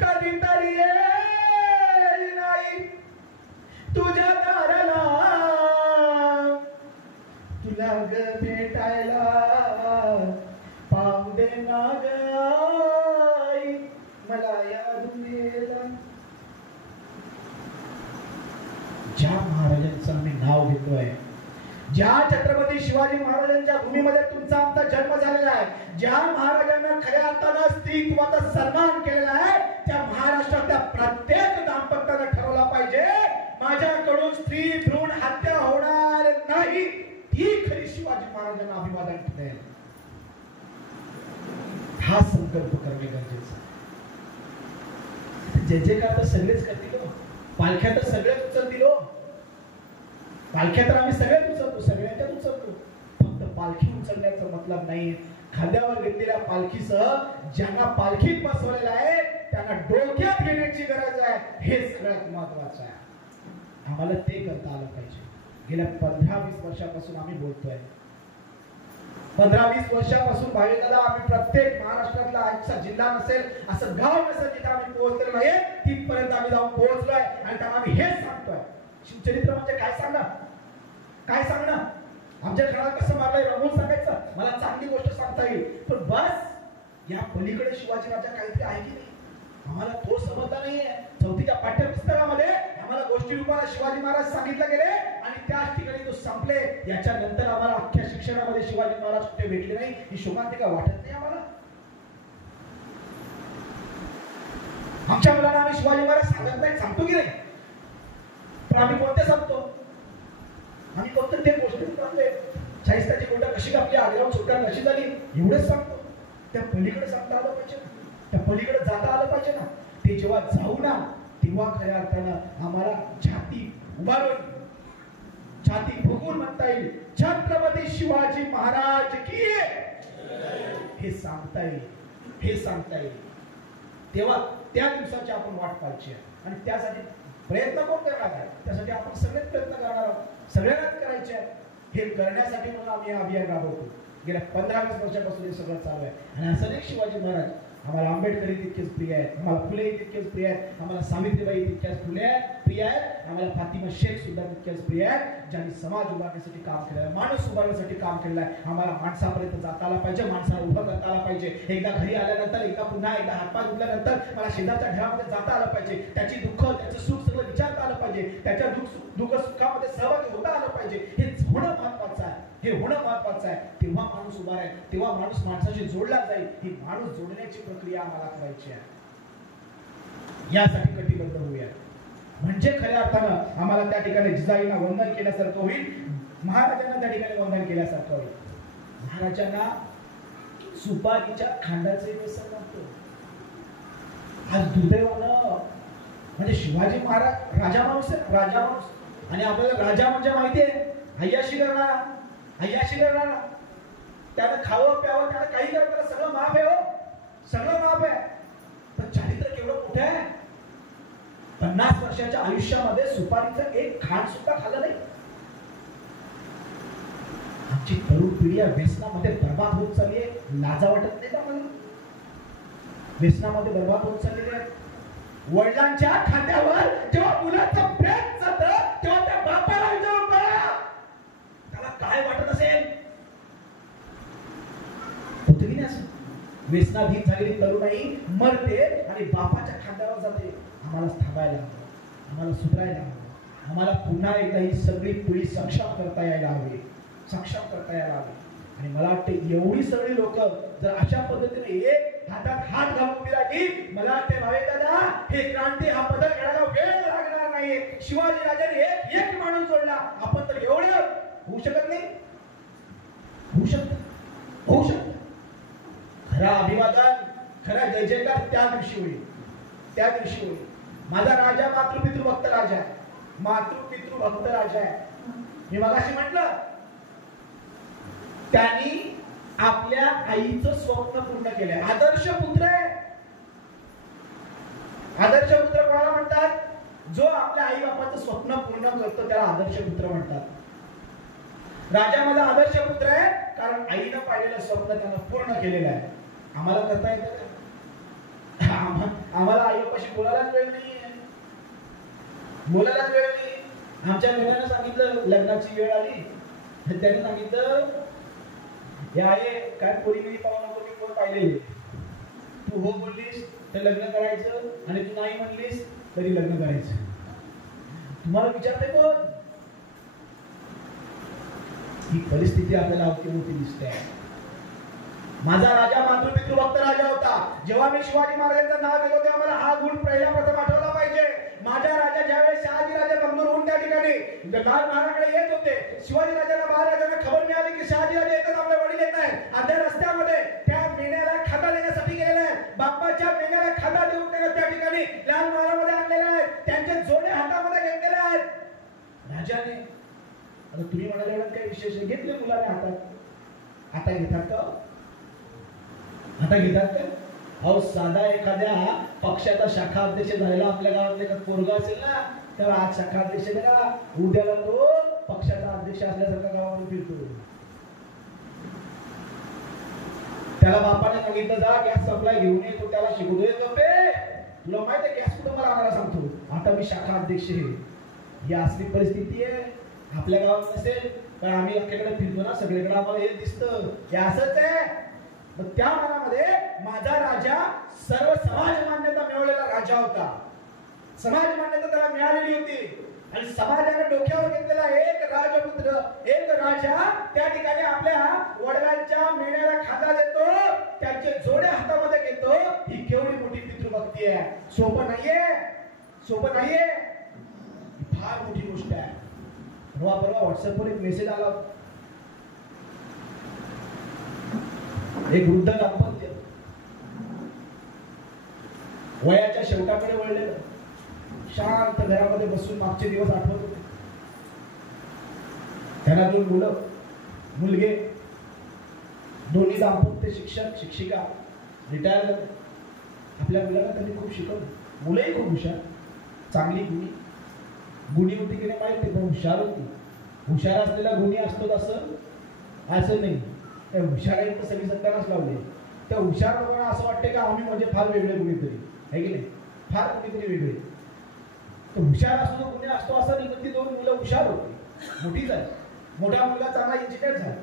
कधीतरी येईन आई तुझ्या दाराला, तुला ग भेटायला पाहू दे ना ग आई मला या दुनियेला. ज्या महाराजांचं आम्ही नाव घेतोय, ज्या छत्रपती शिवाजी महाराजांच्या भूमीमध्ये तुमचा आमचा जन्म झालेला आहे, ज्या महाराजांना खऱ्या अर्थानं स्त्रीत्वाचा सन्मान केलेला आहे, त्या महाराष्ट्रातल्या प्रत्येक दाम्पत्याला ठरवला पाहिजे, माझ्याकडून स्त्री भ्रूण हत्या होणार नाही, ही खरी शिवाजी महाराजांना अभिवादन ठरेल. हा संकल्प करणे गरजेचं. जे काय तर सगळेच करतील, पालख्या तर सगळेच उचलतील, पालख्या तर आम्ही सगळेच उचलतो, सगळ्यांच्याच उचलतो, फक्त पालखी उचलण्याचा मतलब नाही. खांद्यावर घेतलेल्या पालखीसह ज्यांना पालखीत बसवलेलं आहे त्यांना डोक्यात घेण्याची गरज आहे, हे सगळ्यात महत्वाचं आहे. आम्हाला ते करता आलं पाहिजे. गेल्या 15-20 वर्षापासून आम्ही बोलतोय, 15-20 वर्षापासून भाविकाला आम्ही प्रत्येक महाराष्ट्रातला आजचा जिल्हा नसेल, असं गाव नसेल जिथे आम्ही पोहोचलेलो आहे, तिथपर्यंत आम्ही जाऊन पोहोचलोय आणि त्यांना आम्ही हेच सांगतोय. शिवचरित्र म्हणजे काय सांगणं, आमच्या घराला कसं मारलंय रमवून सांगायचं, मला चांगली गोष्ट सांगता येईल, पण बस या पलीकडे शिवाजी राजा काहीतरी आहे की नाही आम्हाला तो समजला नाहीये. 4थीच्या पाठ्यपुस्तकामध्ये आम्हाला गोष्टी रूपाला शिवाजी महाराज सांगितले गेले आणि त्याच ठिकाणी तो संपले. याच्यानंतर आम्हाला अख्ख्या शिक्षणामध्ये शिवाजी महाराज कुठे भेटले नाही, ही शोकांतिका वाटत नाही आम्हाला. आमच्या मुलांना आम्ही शिवाजी महाराज सांगत नाही, सांगतो की नाही, पण आम्ही कोणते सांगतो, आम्ही फक्त ते गोष्टी सांगतोय, शाहिस्ताची गोटा कशी कापली, आग्राहून सुटका कशी झाली, एवढंच सांगतो. त्या पलीकडे सांगता आलं पाहिजे ना, त्या पलीकडे जाता आलं पाहिजे ना. ते जेव्हा जाऊ ना तेव्हा खऱ्या अर्थानं आम्हाला छाती उभारून, छाती फुगून म्हणता येईल, छत्रपती शिवाजी महाराज की हे सांगता येईल. तेव्हा त्या दिवसाची आपण वाट पाहायची आहे आणि त्यासाठी प्रयत्न कोण करणार आहे, त्यासाठी आपण सगळेच प्रयत्न करणार आहोत, सगळ्यांनाच करायचे आहे. हे करण्यासाठी म्हणून आम्ही हे अभियान राबवतो. गेल्या 15-20 वर्षापासून हे सगळं चालू आहे. आणि असं नाही शिवाजी महाराज आम्हाला आंबेडकरी तितकेच प्रिय आहेत, आम्हाला फुले तितकेच प्रिय आहेत, आम्हाला सावित्रीबाई तितक्याच प्रिय आहेत, आम्हाला फातिमा शेख सुद्धा तितक्याच प्रिय आहेत, ज्यांनी समाज उभारण्यासाठी काम केलेलं आहे, माणूस उभारण्यासाठी काम केलेलं आहे. आम्हाला माणसापर्यंत जाता आला पाहिजे, माणसाला उभं करता आला पाहिजे. एकदा घरी आल्यानंतर, पुन्हा एकदा हातपाय धुतल्यानंतर मला शेजारच्या ढेरामध्ये जाता आलं पाहिजे, त्याची दुःख त्याचं सुख सगळं विचारता आलं पाहिजे, त्याच्या दुःख सुखामध्ये सहभागी होता आलं पाहिजे. हे होणं महत्वाचं आहे, हे होणं महत्वाचं आहे. तेव्हा माणूस उभा आहे, तेव्हा माणूस माणसाशी जोडला जाईल. ही माणूस जोडण्याची प्रक्रिया आम्हाला करायची आहे. यासाठी कटिबद्ध होऊया, म्हणजे खऱ्या अर्थानं आम्हाला त्या ठिकाणी जिजाईंना वंदन केल्यासारखं होईल, महाराजांना त्या ठिकाणी वंदन केल्यासारखं होईल. महाराजांना सुपारीच्या खांडाचे व्यसन नव्हतं. आज दुर्दैवानं म्हणजे शिवाजी महाराज राजा माणूस आहे, राजा माणूस. आणि आपल्याला राजा म्हणजे माहिती आहे, अय्याशी करणारा, अय्याशी करणारा. त्यानं खावं प्यावं, त्यानं काही करताना सगळं माफ आहे, हो सगळं माफ आहे. पण चारित्र्य केवढं मोठं आहे. 50 वर्षाच्या आयुष्यामध्ये सुपारीचं एक खांड सुद्धा खाल्लं नाही. आमची तरुण पिढी या व्यसनामध्ये बर्बाद होत चालली आहे. लाजा वाटत नाही का मला? व्यसनामध्ये बर्बाद होत चाललेली आहे. वडिलांच्या खांद्यावर जेव्हा मुलाचं प्रेम जातं, तेव्हा त्या बापाला विचारून बघा, त्याला काय वाटत असेल. होतं की नाही असं? व्यसनाधीन झालेली तरुणाई मरते आणि बापाच्या खांद्यावर जाते. आम्हाला थांबायला हवं, आम्हाला सुधारायला हवं, आम्हाला पुन्हा एकदा ही सगळी पिढी सक्षम करता यायला हवी, सक्षम करता यायला हवी. आणि मला वाटते एवढी सगळी लोक जर अशा पद्धतीने एक हातात हात घालून उभी राहिली, मला वाटते भावे दादा हे क्रांती हा बदल घडायला वेळ लागणार नाही. शिवाजी राजाने एक माणूस जोडला, आपण तर एवढे होऊ शकत नाही. होऊ शकत, होऊ शकत. खरा अभिवादन, खरा जय जयकार त्या दिवशी होईल, त्या दिवशी होईल. माझा राजा मातृपितृ भक्त राजा आहे, मातृपितृ भक्त राजा आहे. मी मगाशी म्हटलं, त्यांनी आपल्या आईचं स्वप्न पूर्ण केलंय. आदर्श पुत्र आहे. आदर्श पुत्र कोणाला म्हणतात? जो आपल्या आई बापाचं स्वप्न पूर्ण करतो त्याला आदर्श पुत्र म्हणतात. राजा माझा आदर्श पुत्र आहे, कारण आईनं पाहिलेलं स्वप्न त्यानं पूर्ण केलेलं आहे. आम्हाला करता येतं का? आम्हाला आई बापाशी बोलायलाच वेळ नाहीये, बोलायलाच वेळ नाही. आमच्या मुलांना सांगितलं लग्नाची वेळ आली, त्यांनी सांगितलं हे आहे काय पोरी बिरी पाहू नको, मी पोर पाहिलेली. तू हो बोललीस तर लग्न करायचं, आणि तू नाही म्हणलीस तरी लग्न करायचं. तुम्हाला विचारते कोण? ही परिस्थिती आपल्याला अवती दिसते. माझा राजा मातृपितृ भक्त राजा होता. जेव्हा मी शिवाजी महाराजांचं नाव घेतो तेव्हा मला हा गुण पहिला प्रथम आठवला पाहिजे. माझ्या राजा ज्यावेळेस शहाजी राजा गंभीर होऊन त्या ठिकाणी लाल महाराजांकडे येत होते, शिवाजी राजांना महाराजांना खबर मिळाली की शहाजी राजा येतात, आपले वडील येत आहेत. अर्ध्या रस्त्यामध्ये त्या मेण्याला खाता देण्यासाठी गेलेला आहे. बाप्पाच्या मेण्याला खाता देऊन त्या ठिकाणी लाल महाराजांमध्ये आणलेला आहे. त्यांचे जोडे हातामध्ये घेतलेले आहेत. राजाने, आता तुम्ही म्हणाले एवढं काही विशेष घेतले मुलाने हातात, आता घेतात का? आता घेतात का? अहो साधा एखाद्या पक्षाचा शाखा अध्यक्ष झालेला आपल्या गावातले का पोरगा असेल ना, तर आज शाखा अध्यक्ष का उद्याला तो पक्षाचा अध्यक्ष असल्यासारखा गावामध्ये फिरतो. त्याला बापाने सांगितलं जा गॅस सप्लाय घेऊन येतो, त्याला शिकवतोय गप्पे तुला माहिती आहे गॅस कुठं मला आणायला सांगतो, आता मी शाखा अध्यक्ष आहे. ही असली परिस्थिती आहे. आपल्या गावात नसेल पण आम्ही अख्याकडे फिरतो ना, सगळीकडे आम्हाला हे दिसतं. हे असंच आहे. त्या मनामध्ये माझा राजा सर्व समाज मान्यता मिळवलेला राजा होता. समाज मान्यता त्याला मिळालेली होती आणि समाजाने डोक्यावर घेतलेला एक राजपुत्र, एक राजा त्या ठिकाणी आपल्या वडिलांच्या मेण्याला खाता देतो, त्यांचे जोडे हातामध्ये घेतो. ही केवढी मोठी पितृभक्ती आहे. सोपं नाहीये, सोपं नाहीये. फार मोठी गोष्ट आहे. परवा व्हॉट्सअपवर एक मेसेज आला, एक वृद्ध दाम्पत्य वयाच्या शेवटाकडे वळलेलं, शांत घरामध्ये बसून मागचे दिवस आठवत होते. त्यांना 2 मुलं, मुलगे, दोन्ही दाम्पत्य शिक्षक शिक्षिका रिटायर झाले. आपल्या मुलांना त्यांनी खूप शिकवलं. मुलंही खूप हुशार, चांगली गुणी होती की नाही माहिती, पण हुशार होती. हुशार असलेला गुणी असतो असं नाही. त्या हुशार आहेत तर सगळी सत्तानाच लावले. त्या हुशार लोकांना असं वाटते का आम्ही म्हणजे फार वेगळे कुणीतरी आहे की नाही, फार कुणीतरी वेगळे. तर हुशार असतो कुणी असतो असं नाही, पण ती दोन मुलं हुशार होती, मोठी झाली. मोठा मुलगा चांगला इंजिनियर झाला.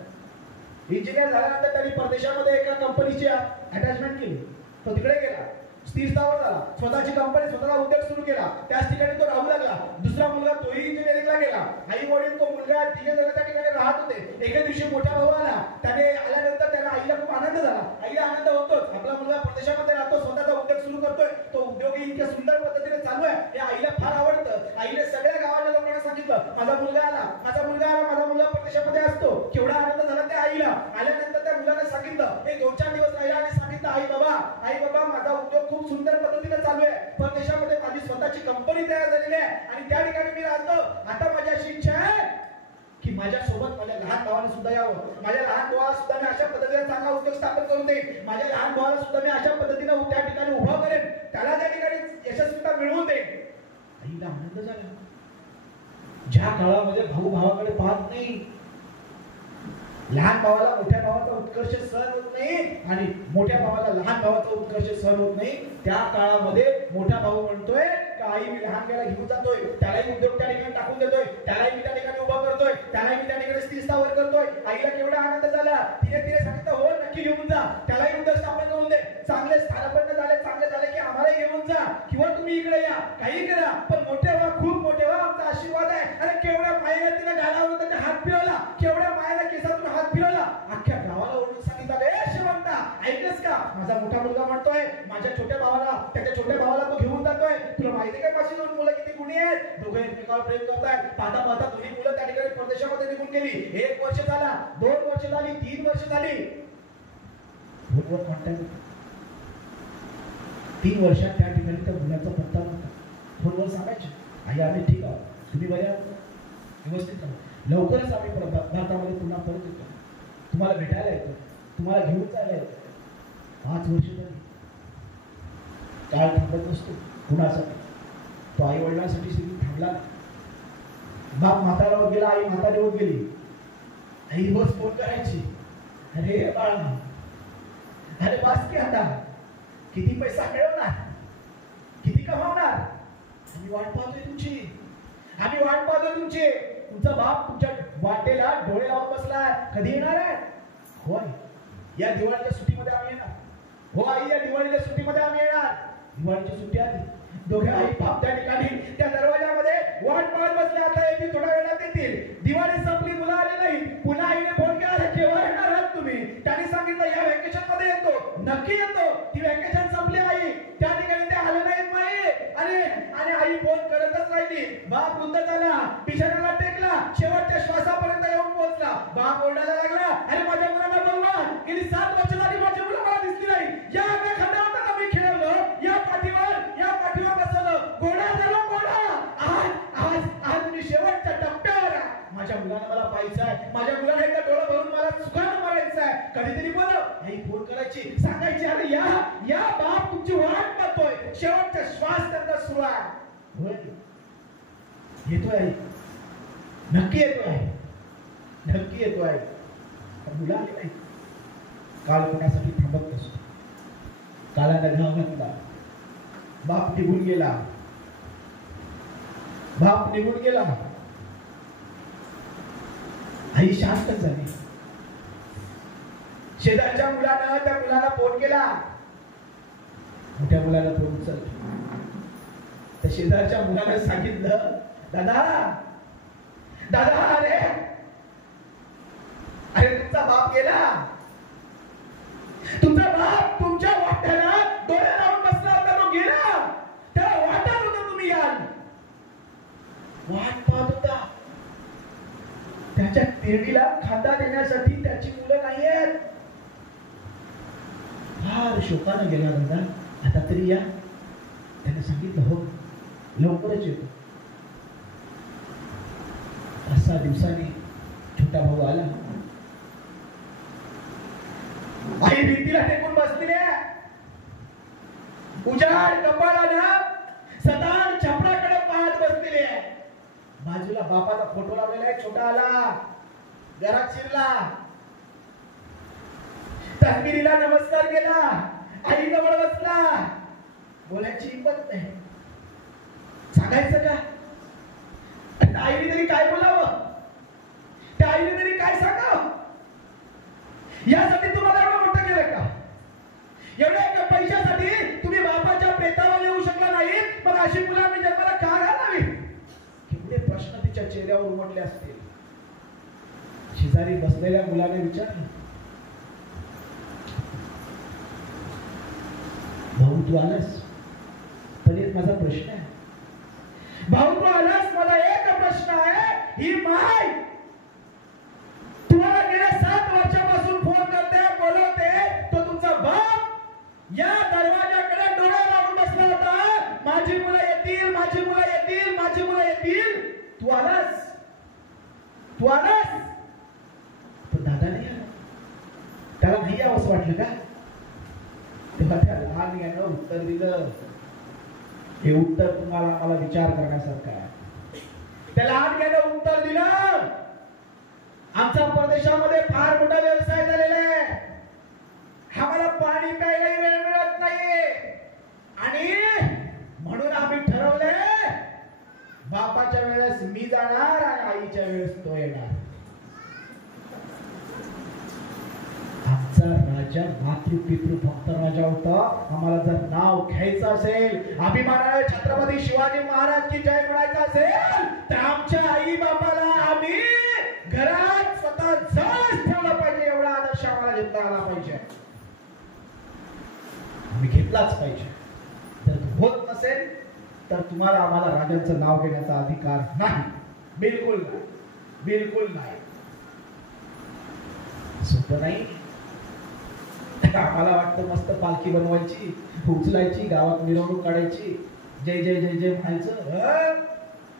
इंजिनियर झाल्यानंतर त्यांनी परदेशामध्ये एका कंपनीची अटॅचमेंट केली. तो तिकडे गेला, स्थिर स्थावर झाला, स्वतःची कंपनी स्वतःचा उद्योग सुरू केला. त्याच ठिकाणी तो राहू लागला. दुसरा मुलगा तोही इंजिनिअरिंगला गेला. आई वडील तो मुलगा तिघे जण त्या ठिकाणी राहत होते. एके दिवशी मोठा भाऊ आला. त्याने आल्यानंतर त्याला आईला खूप आनंद झाला. आईला आनंद होतोच, आपला मुलगा परदेशामध्ये राहतो, स्वतःचा उद्योग सुरू करतोय, तो उद्योगही इतक्या सुंदर पद्धतीने चालू आहे, हे आईला फार आवडतं. आईने सगळ्या गावाच्या लोकांना सांगितलं माझा मुलगा आला, माझा मुलगा आला, माझा मुलगा परदेशामध्ये असतो. केवढा आनंद झाला त्या आईला. आल्यानंतर त्या मुलाने सांगितलं, एक 2-4 दिवस राहिला आणि सांगितलं आई बाबा माझा उद्योग खूप सुंदर पद्धतीने चालू आहे, परदेशामध्ये माझी स्वतःची कंपनी तयार झालेली आहे आणि त्या ठिकाणी मी राहतो. आता माझी अशी इच्छा आहे की माझ्यासोबत माझ्या लहान भावाने सुद्धा यावं. माझ्या लहान भावाला सुद्धा मी अशा पद्धतीने चांगला उद्योग स्थापन करून देईन. माझ्या लहान भावाला सुद्धा मी अशा पद्धतीने त्या ठिकाणी उभा करेन, त्याला त्या ठिकाणी यशस्वीता मिळवून देईन. आईला आनंद झाला. ज्या काळामध्ये भाऊ भावाकडे पाहत नाही, लहान भावाला मोठ्या भावाचा उत्कर्ष सहन होत नाही आणि मोठ्या भावाला लहान भावाचा उत्कर्ष सहन होत नाही, त्या काळामध्ये मोठा भाऊ म्हणतोय का आई मी लहान भावाला घेऊन जातोय, त्यालाही उद्योग त्या ठिकाणी टाकून देतोय, त्यालाही मी त्या ठिकाणी उभा करतोय, त्यालाही मी त्या ठिकाणी स्थिर स्थावर करतोय. आईला केवढा आनंद झाला. तिने सांगितलं हो नक्की घेऊन जा, त्यालाही उद्योग स्थापन करून दे, चांगले स्थानपन्न झाले, चांगले झाले की आम्हालाही घेऊन जा किंवा तुम्ही इकडे या, काही करा, पण मोठे व्हा, खूप मोठे व्हा, आमचा आशीर्वाद आहे. अरे केवढ्या मायेने तिने गालावर त्याच्या हात फिरवला, केवढ्या मायेने केसातून हात फिरवला. अख्ख्या गावाला ओरडून सांगितलं ए शेवंता ऐकलंस का, माझा मोठा मुलगा म्हणतोय माझ्या छोट्या भावाला, त्याच्या छोट्या भावाला तो घेऊन जातोय. तुला माहिती काय माझी दोन मुलं किती गुणी आहेत, दोघे एकमेकावर प्रेम करतायत. पाहता पाहता दोन्ही मुलं त्या ठिकाणी परदेशामध्ये निघून गेली. 1 वर्ष झाला, 2 वर्ष झाली, 3 वर्ष झाली. 3 वर्षात त्या ठिकाणी त्या मुलाचा पत्ता नव्हता. फोनवर सांगायचे आई आम्ही ठीक आहोत, तुम्ही बरे आहात, व्यवस्थित आहोत, लवकरच आम्ही भारतामध्ये पुन्हा परत येतो, तुम्हाला भेटायला येतो, तुम्हाला घेऊन जायला येतो. 5 वर्ष झाली. काळ थांबत नसतो कुणासाठी, तो आई वडिलांसाठी सिद्धी थांबला. बाप म्हातारा होत गेला, आई म्हातारी होत गेली. आई रोज फोन करायची, अरे बाळा अरे बास की आता, किती पैसा मिळवणार, किती कमावणार, आम्ही वाट पाहतोय तुमची, आम्ही वाट पाहतोय तुमची. तुमचा बाप तुमच्या वाटेला डोळे लावून बसलाय, कधी येणार आहे. होय या दिवाळीच्या सुट्टीमध्ये आम्ही येणार. हो आई या दिवाळीच्या सुट्टीमध्ये आम्ही येणार. दिवाळीची सुट्टी आली, दोघे आई बाप त्या ठिकाणी त्या दरवाजामध्ये वाट पाहत बसले. आता येतील, थोड्या वेळात येतील. दिवाळी संपली, मुलं आली नाही. पुन्हा आईने फोन केला, केव्हा येणार आहात तुम्ही. त्यांनी सांगितलं या व्हॅकेशन मध्ये येतो, नक्की येतो. ती व्हॅकेशन संपली आई, त्या ठिकाणी ते आले नाहीत माई. आणि आई फोन करतच राहिली. बाप वृद्ध झाला, बिछाण्याला टेकला, शेवटच्या श्वासापर्यंत येऊन पोहोचला. बाप ओरडायला लागला, अरे माझ्या मुलांना बोलवा, गेली 7 वर्ष झाली माझी मुलं मला दिसली नाही. या खंडावर मी खेळवलं, या पाठीवर बसवलं, घोडा झालो घोडा. आज मी शेवटच्या टप्प्यावर आहे. माझ्या मुलांना मला पाहायचं आहे, माझ्या मुलांना एकदा डोळा भरून मला सुखानं मारायचं आहे. कधीतरी बोल आई फोन करायची, सांगायची अरे या बाप तुमची वाट पाहतोय, शेवटचा श्वास त्यांचा सुरू आहे. येतोय आई, नक्की येतोय, नक्की येतोय. मुलं आली नाही. काळ कोणासाठी थांबत नसतो. काळाला घाव घातला, बाप निघून गेला, बाप निघून गेला. आई शांत झाली. शेजारच्या मुलानं त्या मुलाला फोन केला, मोठ्या मुलाला फोन उचलला. त्या शेजारच्या मुलाने सांगितलं दादा अरे तुमचा बाप गेला, तुमचा बाप तुमच्या वाट्याला डोळे लावून बसला होता, तो गेला. त्याला वाटत होतं तुम्ही याल, वाट पाहत होता. त्याच्या तेडीला खांदा देण्यासाठी त्याची मुलं नाही आहेत. फार शोकानं गेला दादा, आता तरी या. त्याने सांगितलं हो लवकरच येतो. 5-6 दिवसांनी छोटा भाऊ आला. आई भिंतीला टेकून बसलेली आहे, उजाड कपाळानं सदान छपराकडे पाहत बसलेली आहे. बाजूला बापाचा फोटो लावलेला आहे. छोटा आला, घरात शिरला. तकबीरीला नमस्कार केला, आई जवळ बसला, बोलायची हिंमत नाही, सांगायचं का? आईने तरी काय बोलावं, त्या आईने तरी काय सांगावं? यासाठी तुम्हाला एवढं मोठं केलं का? एवढ्या एका पैशासाठी तुम्ही बापाच्या प्रेतावर येऊ शकला नाही, मग अशी मुलांनी जन्माला का घालावी? किती प्रश्न तिच्या चेहऱ्यावर उमटले असतील. शेजारी बसलेल्या मुलाने विचारलं, भाऊ तू आलास, पण एक माझा प्रश्न आहे. भाऊ तू आलास, मला एक प्रश्न आहे. ही माय तुम्हाला गेल्या 7 वर्षापासून फोन करते, बोलवते, तो तुमचा बाप या दरवाजाकडे डोळा लावून बसला होता. माझी मुलं येतील, माझी मुलं येतील, माझी मुलं येतील. तू आलास, तू आलास, पण दादा नाही आला. त्याला नाही यावंसं वाटलं का? तेव्हा त्या लहान यानं उत्तर दिलं. हे उत्तर तुम्हाला मला विचार करण्यासारखं आहे. त्या लहान यानं उत्तर दिलं, आमचा परदेशामध्ये फार मोठा व्यवसाय झालेला आहे, आम्हाला पाणी प्यायलाही वेळ मिळत नाहीये, आणि म्हणून आम्ही ठरवलंय बापाच्या वेळेस मी जाणार आणि आईच्या वेळेस तो येणार. आमचा राजा मातृपितृ भक्त राजा होता. आम्हाला जर नाव घ्यायचं असेल, अभिमानाने छत्रपती शिवाजी महाराज की जय म्हणायचं असेल, तर आमच्या आई बापाला आम्ही घरात स्वतः जवळ ठेवलं पाहिजे. एवढा आदर्श आम्हाला घेता आला पाहिजे, आम्ही घेतलाच पाहिजे. जर होत नसेल तर तुम्हाला आम्हाला राजांचं नाव घेण्याचा अधिकार नाही, बिलकुल नाही, बिलकुल नाही. सोपं नाही. आम्हाला वाटतं मस्त पालखी बनवायची, उचलायची, गावात मिरवणूक काढायची, जय जय जय जय म्हणायचं.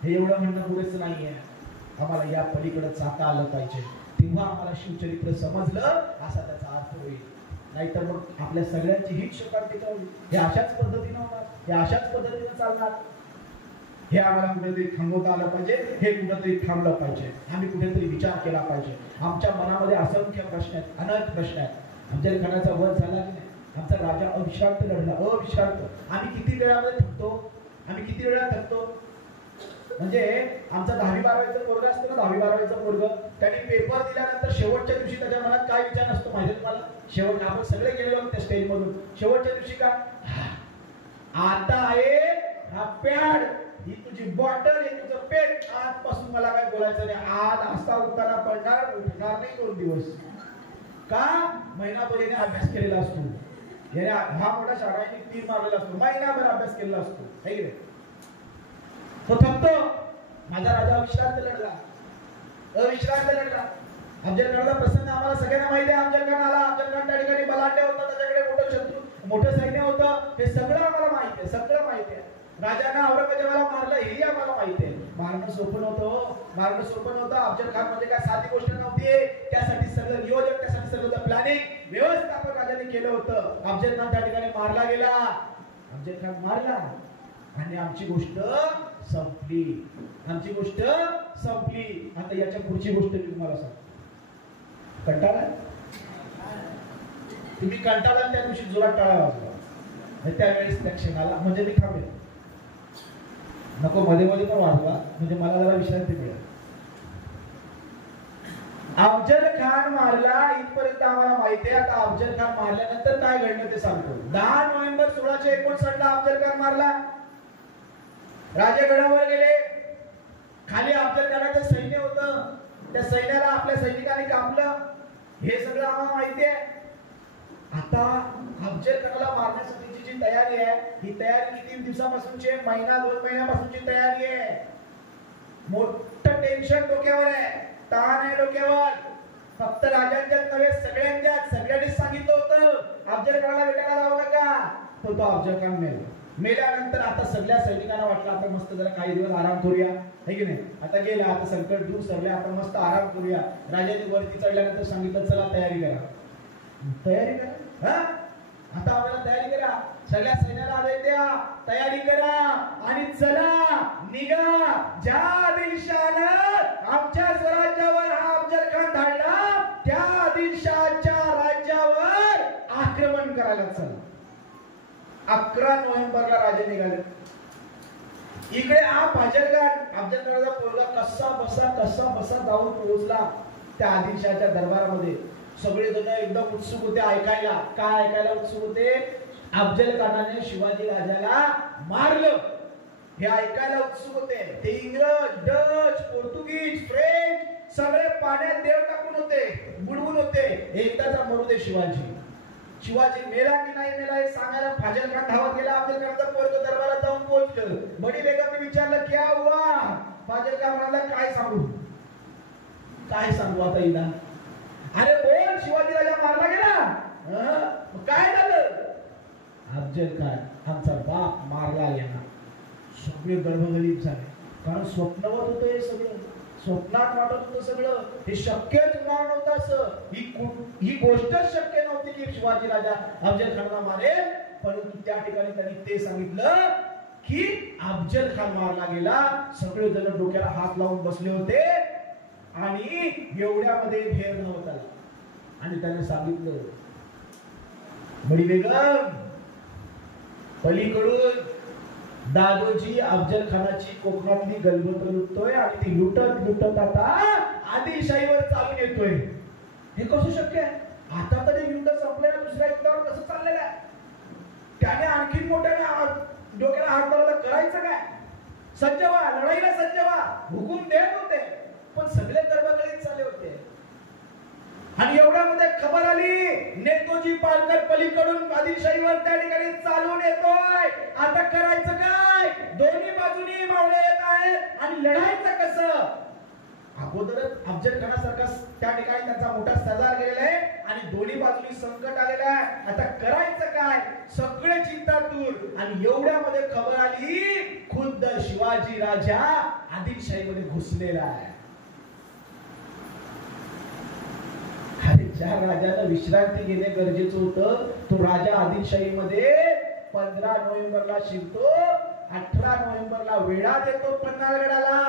हे एवढं म्हणणं पुरेसं नाहीये. आम्हाला या पलीकडे जाता आलं पाहिजे, तेव्हा आम्हाला शिवचरित्र समजलं असा त्याचा अर्थ होईल. नाहीतर मग आपल्या सगळ्यांची हीच शोकांतिका होईल. हे अशाच पद्धतीने होणार, हे अशाच पद्धतीने चालणार. हे आम्हाला कुठेतरी थांबवता आलं पाहिजे, हे कुठेतरी थांबलं पाहिजे. आम्ही कुठेतरी विचार केला पाहिजे. आमच्या मनामध्ये असंख्य प्रश्न आहेत, अनेक प्रश्न आहेत. आमच्या खाण्याचा वध झाला की नाही? आमचा राजा अविश्रांत लढला, अविश्रांत. आम्ही किती वेळामध्ये थकतो, आम्ही किती वेळा थकतो. म्हणजे आमचा 10वी-12वीचा पोरगा असतो ना, 10वी-12वीचा पोरग, त्याने पेपर दिल्यानंतर शेवटच्या दिवशी त्याच्या मनात काय विचार नसतो माहिती तुम्हाला? शेवट आपण सगळे गेलेलो त्या स्टेज मधून, शेवटच्या दिवशी का आता आहे हा पॅड, ही तुझी बॉटल, हे तुझं पेन, आजपासून मला काय बोलायचं नाही. आज असा उत्ताना पडणार, उठणार नाही 2 दिवस. का? महिनाभर याने अभ्यास केलेला असतो, याने हा मोठा शाळाने 3 मारलेला असतो, महिनाभर अभ्यास केलेला असतो, है की नाही? तो थकतो. माझा राजा अविश्रांत लढला, अविश्रांत लढला. अफजलखानाचा प्रसंग आम्हाला सगळ्यांना माहिती आहे. अफजलखान आला, अफजलखान त्या ठिकाणी बलाढ्य होता, त्याच्याकडे मोठं शत्रू, मोठं सैन्य होतं. हे सगळं आम्हाला माहिती आहे, सगळं माहिती आहे. राजांना औरंगजेबाला मारलं हेही आम्हाला माहिती आहे. मारणं सोपं नव्हतं, मारणं सोपं नव्हतं. अफजलखान म्हणजे काय साधी गोष्ट नव्हती. त्यासाठी सगळं नियोजन, त्यासाठी सगळं प्लॅनिंग, व्यवस्थापन राजांनी केलं होतं. अफजलखान त्या ठिकाणी मारला गेला, अफजलखान मारला आणि आमची गोष्ट संपली, आमची गोष्ट संपली. आता याच्या पुढची गोष्ट मी तुम्हाला सांगतो. कंटाळा तुम्ही, कंटाळा त्या दिवशी जोरात टाळा वाजवा. त्यावेळेस त्या क्षणाला म्हणजे मी थांबेल, नको मध्ये मध्ये पण वाजवा, म्हणजे मला जरा विश्रांती मिळेल. अफजल खान मारला इथपर्यंत आम्हाला माहिती आहे. आता अफजल खान मारल्यानंतर काय घडलं ते सांगतो. 10 नोव्हेंबर 1659 ला अफजल खान मारला. राजे गडावर गेले, खाली अफजल खानाचं सैन्य होतं, त्या सैन्याला आपल्या सैनिकांनी कापलं. हे सगळं आम्हाला माहिती आहे. आता अफजल खानाला मारण्यासाठीची जी तयारी आहे, ही तयारी किती दिवसापासूनची आहे? 1-2 महिन्यापासूनची तयारी आहे. मोठं टेन्शन डोक्यावर आहे, ताण आहे डोक्यावर. फक्त राजांच्याच नव्हे, सगळ्यांनीच सांगितलं होतं अफजल खानाला भेटायला जाऊ नका. तो अफजल खान मेला. मेल्यानंतर आता सगळ्या सैनिकांना वाटलं आपण मस्त जरा काही दिवस आराम करूया, है की नाही? आता गेला, आता संकट दूर सरले, आपण मस्त आराम करूया. राजाने वरती चढल्यानंतर सांगितलं चला तयारी करा, तयारी करा. हा आता आपल्याला तयारी करा, सगळ्या सैन्याला आदेश द्या, तयारी करा आणि चला निघा. ज्या आदिलशाहनं आमच्या स्वराज्यावर हा अफजल खान धाडला, त्या आदिलशाहच्या राज्यावर 11 नोव्हेंबरला राजे निघाले. इकडे फाजलगड अफजलखानाचा पोरगा कसा बसा जाऊन पोहोचला त्या आदिलशहाच्या दरबारामध्ये. सगळे जण एकदम उत्सुक होते ऐकायला. काय ऐकायला उत्सुक होते? अफजलखानाने शिवाजी राजाला मारलं हे ऐकायला उत्सुक होते. ते इंग्रज, डच, पोर्तुगीज, फ्रेंच सगळे पाण्यात देव टाकून होते, बुडवून होते. एकदाचा मरू दे शिवाजी मेला की नाही मेला हे सांगायला फाजलखान धावत गेला. अफजलखानाचा पोरगा दरबारात जाऊन पोहोचलं. बडी बेगमने विचारलं क्या हुआ? फाजलखान म्हणाला काय सांगू आता हिला. अरे बोल, शिवाजी राजा मारला गेला. काय झालं? अफजलखान आमचा बाप मारला गेला. सगळे गडबडीत झाले, कारण स्वप्नवत होतं हे सगळं, स्वप्नात वाटत होतं सगळं. हे शक्यच होणार नव्हतं असं. ही गोष्टच शक्य नव्हती की शिवाजी राजा अफजलखानला मारेल. परंतु त्या ठिकाणी त्यांनी ते सांगितलं की अफजलखान मारला गेला. सगळे जण डोक्याला हात लावून बसले होते आणि एवढ्यामध्ये भेर नव्हता आला आणि त्याने सांगितलं, बडी बेगम, पलीकडून दादोजी अफजलखानाची कोकणातली गलबत लुटतोय आणि ती लुटत आता आदिलशाहीवर चालून येतोय. हे कसं शक्य आहे? आता तरी युद्ध संपलेलं, दुसऱ्या युद्धावर कसं चाललेलं आहे? त्याने आणखी मोठ्याने डोक्याला हात लावला तर करायचं काय? सज्ज व्हा, लढाईला सज्ज व्हा हुकूम देत होते, पण सगळे गर्भगळीत चालले होते. आणि एवढ्यामध्ये खबर आली, नेतोजी पालकर पलीकडून आदिलशाहीवर त्या ठिकाणी चालून येतोय. आता करायचं काय? दोन्ही बाजूनी मावळे येत आहेत आणि लढायचं कसं? अगोदरच अफजलखानासारखा त्या ठिकाणी त्यांचा मोठा सरदार गेलेला आहे आणि दोन्ही बाजूनी संकट आलेलं आहे. आता करायचं काय? सगळे चिंतातूर. आणि एवढ्यामध्ये खबर आली, खुद्द शिवाजी राजा आदिलशाहीमध्ये घुसलेला आहे. ज्या राजाला विश्रांती घेणे गरजेचं होतं, तो राजा आदिलशाहीमध्ये 15 नोव्हेंबरला शिरतो, 18 नोव्हेंबरला वेढा देतो पन्हाळगडाला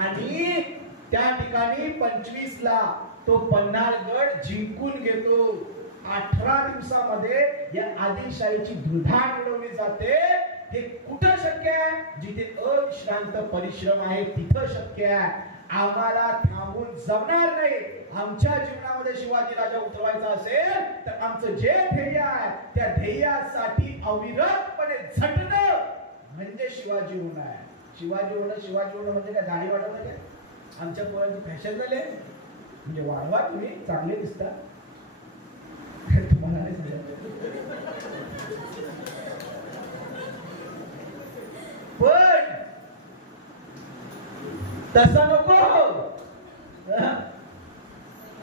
आणि त्या ठिकाणी 25ला तो पन्हाळगड जिंकून घेतो. 18 दिवसामध्ये या आदिलशाहीची धुळधाण उडवली जाते. हे कुठं शक्य आहे? जिथे अविश्रांत परिश्रम आहे तिथं शक्य आहे. आम्हाला थांबून जमणार नाही. आमच्या जीवनामध्ये शिवाजी राजा उतरवायचा असेल तर आमचं जे ध्येय आहे त्या ध्येयासाठी अविरतपणे झटणं म्हणजे शिवाजी होणं आहे. शिवाजी होणं म्हणजे काय दाढी वाढवणं काय? आमच्या पोरांची फॅशन झाली म्हणजे वाढवा, तुम्ही चांगले दिसता, तुम्हाला नाही समजत. पण तसा नको.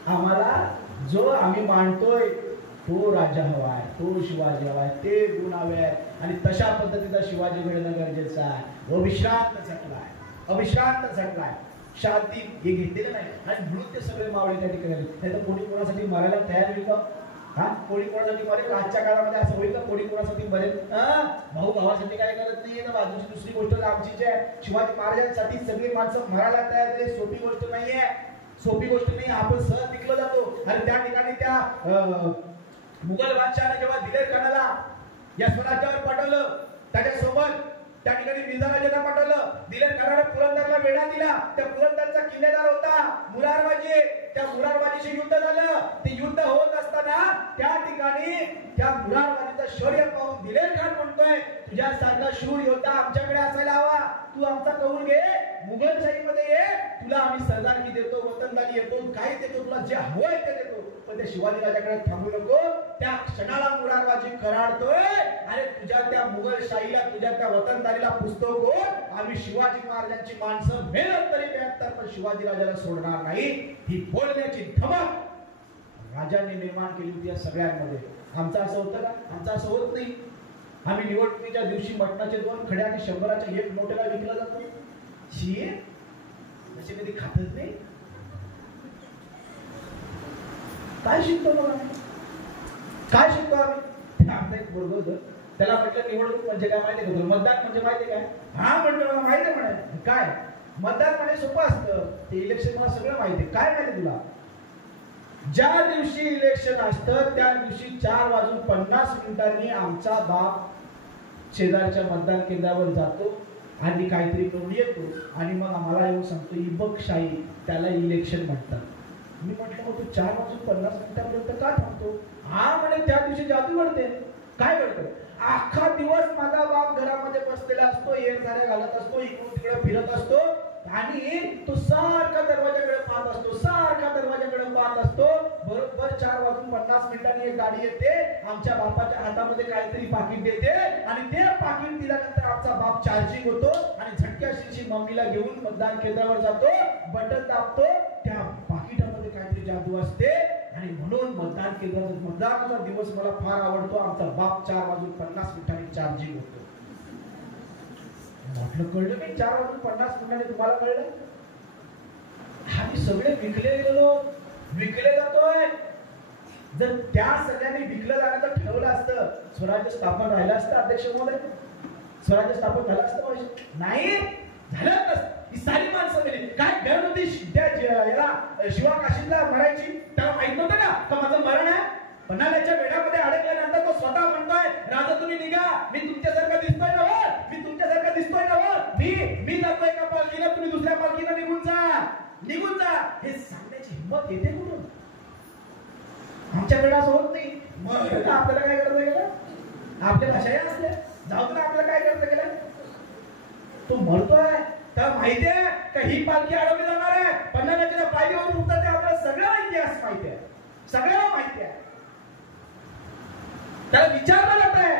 आम्हाला जो आम्ही मानतोय तो राजा हवाय, तो शिवाजी हवाय, ते गुण हवे आहेत आणि तशा पद्धतीचा शिवाजी मिळणं गरजेचं आहे. अविश्रांत झटलाय शांती हे घेतलेलं नाही आणि म्हणून ते सगळे मावळे त्या ठिकाणी. नाही तर कोणी कोणासाठी मरायला तयार होईल का? कोणी कोणासाठी मरेल? आजच्या काळामध्ये असं होईल का कोणी कोणासाठी मरेल? भाऊ भावासाठी काय करत नाहीये ना. दुसरी गोष्ट आमची जी आहे, शिवाजी महाराजांसाठी सगळी माणसं मरायला तयार झाली. सोपी गोष्ट नाहीये, सोपी गोष्ट नाही. आपण सहज टिकलो जातो. आणि त्या ठिकाणी त्या मुघल बादशहाने जेव्हा दिलेर खानाला या स्वराज्यावर पाठवलं, त्याच्यासोबत त्या ठिकाणी मिर्झाराजांना पाठवलं. दिलेर खानाने पुरंदरला वेढा दिला. त्या पुरंदरचा किल्लेदार होता मुरारबाजी. त्या मुरारबाजीशी युद्ध झालं. ते युद्ध होत असताना त्या ठिकाणी त्या मुरारबाजीचं शौर्य पाहून दिलेर खान म्हणतोय, तुझ्यासारखा शूर योद्धा आमच्याकडे असायला हवा. तू आमचा कौल घे, मुघलशाहीमध्ये ये, तुला आम्ही सरदारकी देतो, वतनदारी देतो, काही देतो, तुला जे हवंय ते देतो. पण ते शिवाजी राजाकडे थांबू नको. त्या क्षणाला मुरारबाजी कराडतोय, अरे तुझ्या त्या मुघलशाहीला, तुझ्या त्या वतनदारीला पुसतो कोण? आम्ही शिवाजी महाराजांची माणसं मेहनत तरी 72, पण शिवाजी राजाला सोडणार नाही. ही बोलण्याची धमक राजाने निर्माण केली होती या सगळ्यांमध्ये. आमचं असं होतं का? आमचं असं होत नाही. आम्ही निवडणुकीच्या दिवशी मटणाचे 2 खडे आणि 100च्या 1 नोटेला विकला जातो. शिये असे कधी खातच नाही. काय शिकतो बघा, काय शिकतो आम्ही? आमचा एक मुलगा होतं, त्याला म्हटलं निवडणूक म्हणजे काय माहिती का? मतदान म्हणजे माहिती काय? हा म्हटलं मला माहिती आहे म्हणे. काय मतदान म्हणजे सोपं असतं, ते इलेक्शन मला सगळं माहिती आहे. काय माहिती तुला? ज्या दिवशी इलेक्शन असतं त्या दिवशी 4:50 आमचा बाप शेजारच्या मतदान केंद्रावर जातो आणि काहीतरी करून येतो आणि मग आम्हाला येऊन सांगतो ही बघ शाही, त्याला इलेक्शन म्हणतात. मी म्हटलं मग तू 4:50 मिनिटापर्यंत का थांबतो? हा म्हणे त्या दिवशी जादू घडते. काय घडतं? अख्खा दिवस माझा बाप घरामध्ये बसलेला असतो, झाल्या घालत असतो, इकडून तिकडे फिरत असतो आणि तो सारखा दरवाजाकडे पाहत असतो, सारखा दरवाजाकडे पाहत असतो. बरोबर 4:50 एक गाडी येते, आमच्या बापाच्या हातामध्ये काहीतरी पाकिट देते आणि ते पाकिट दिल्यानंतर आमचा बाप चार्जिंग होतो आणि झटक्याशी मम्मीला घेऊन मतदान केंद्रावर जातो, बटन दाबतो. त्या पाकिटामध्ये काहीतरी जादू असते आणि म्हणून मतदानाचा दिवस मला फार आवडतो. आमचा बाप 4:50 चार्जिंग होतो. म्हटलं कळलं मी 4:50 तुम्हाला कळलं? आम्ही सगळे विकले जातोय. जर त्या सगळ्यांनी विकलं जाण्याचं ठरवलं असतं, स्वराज्य स्थापन राहिलं असतं अध्यक्ष महोदय? स्वराज्य स्थापन झालं असतं? नाही झालं नसतं. ही सारी माणसं गेली. काय गरज होती शिवा काशीदला मरायची? त्याला माहित नव्हतं का माझं मरण आहे? पन्हाळ्याच्या वेढामध्ये अडकल्यानंतर तो स्वतः म्हणतोय, राजा तुम्ही निघा, मी तुमच्यासारखा दिसतोय ना, मी तुमच्यासारखा दिसतोय ना, मी जातोय एका पालखीनं, तुम्ही दुसऱ्या पालखीनं निघून जा. हे सांगण्याची हिंमत येते कुठून? आमच्याकडे असं होत नाही. मग आपल्याला काय करता गेलं? आपल्या भाषाही असल्या जाऊ ना, आपल्याला काय करता गेलं? तो म्हणतोय तर माहितीये का ही पालखी अडवली जाणार आहे, पन्हाळ्याच्या पायरीवर उतरते. आपल्याला सगळा इतिहास माहिती आहे, सगळ्याला माहिती आहे. त्याला विचारलं जात आहे,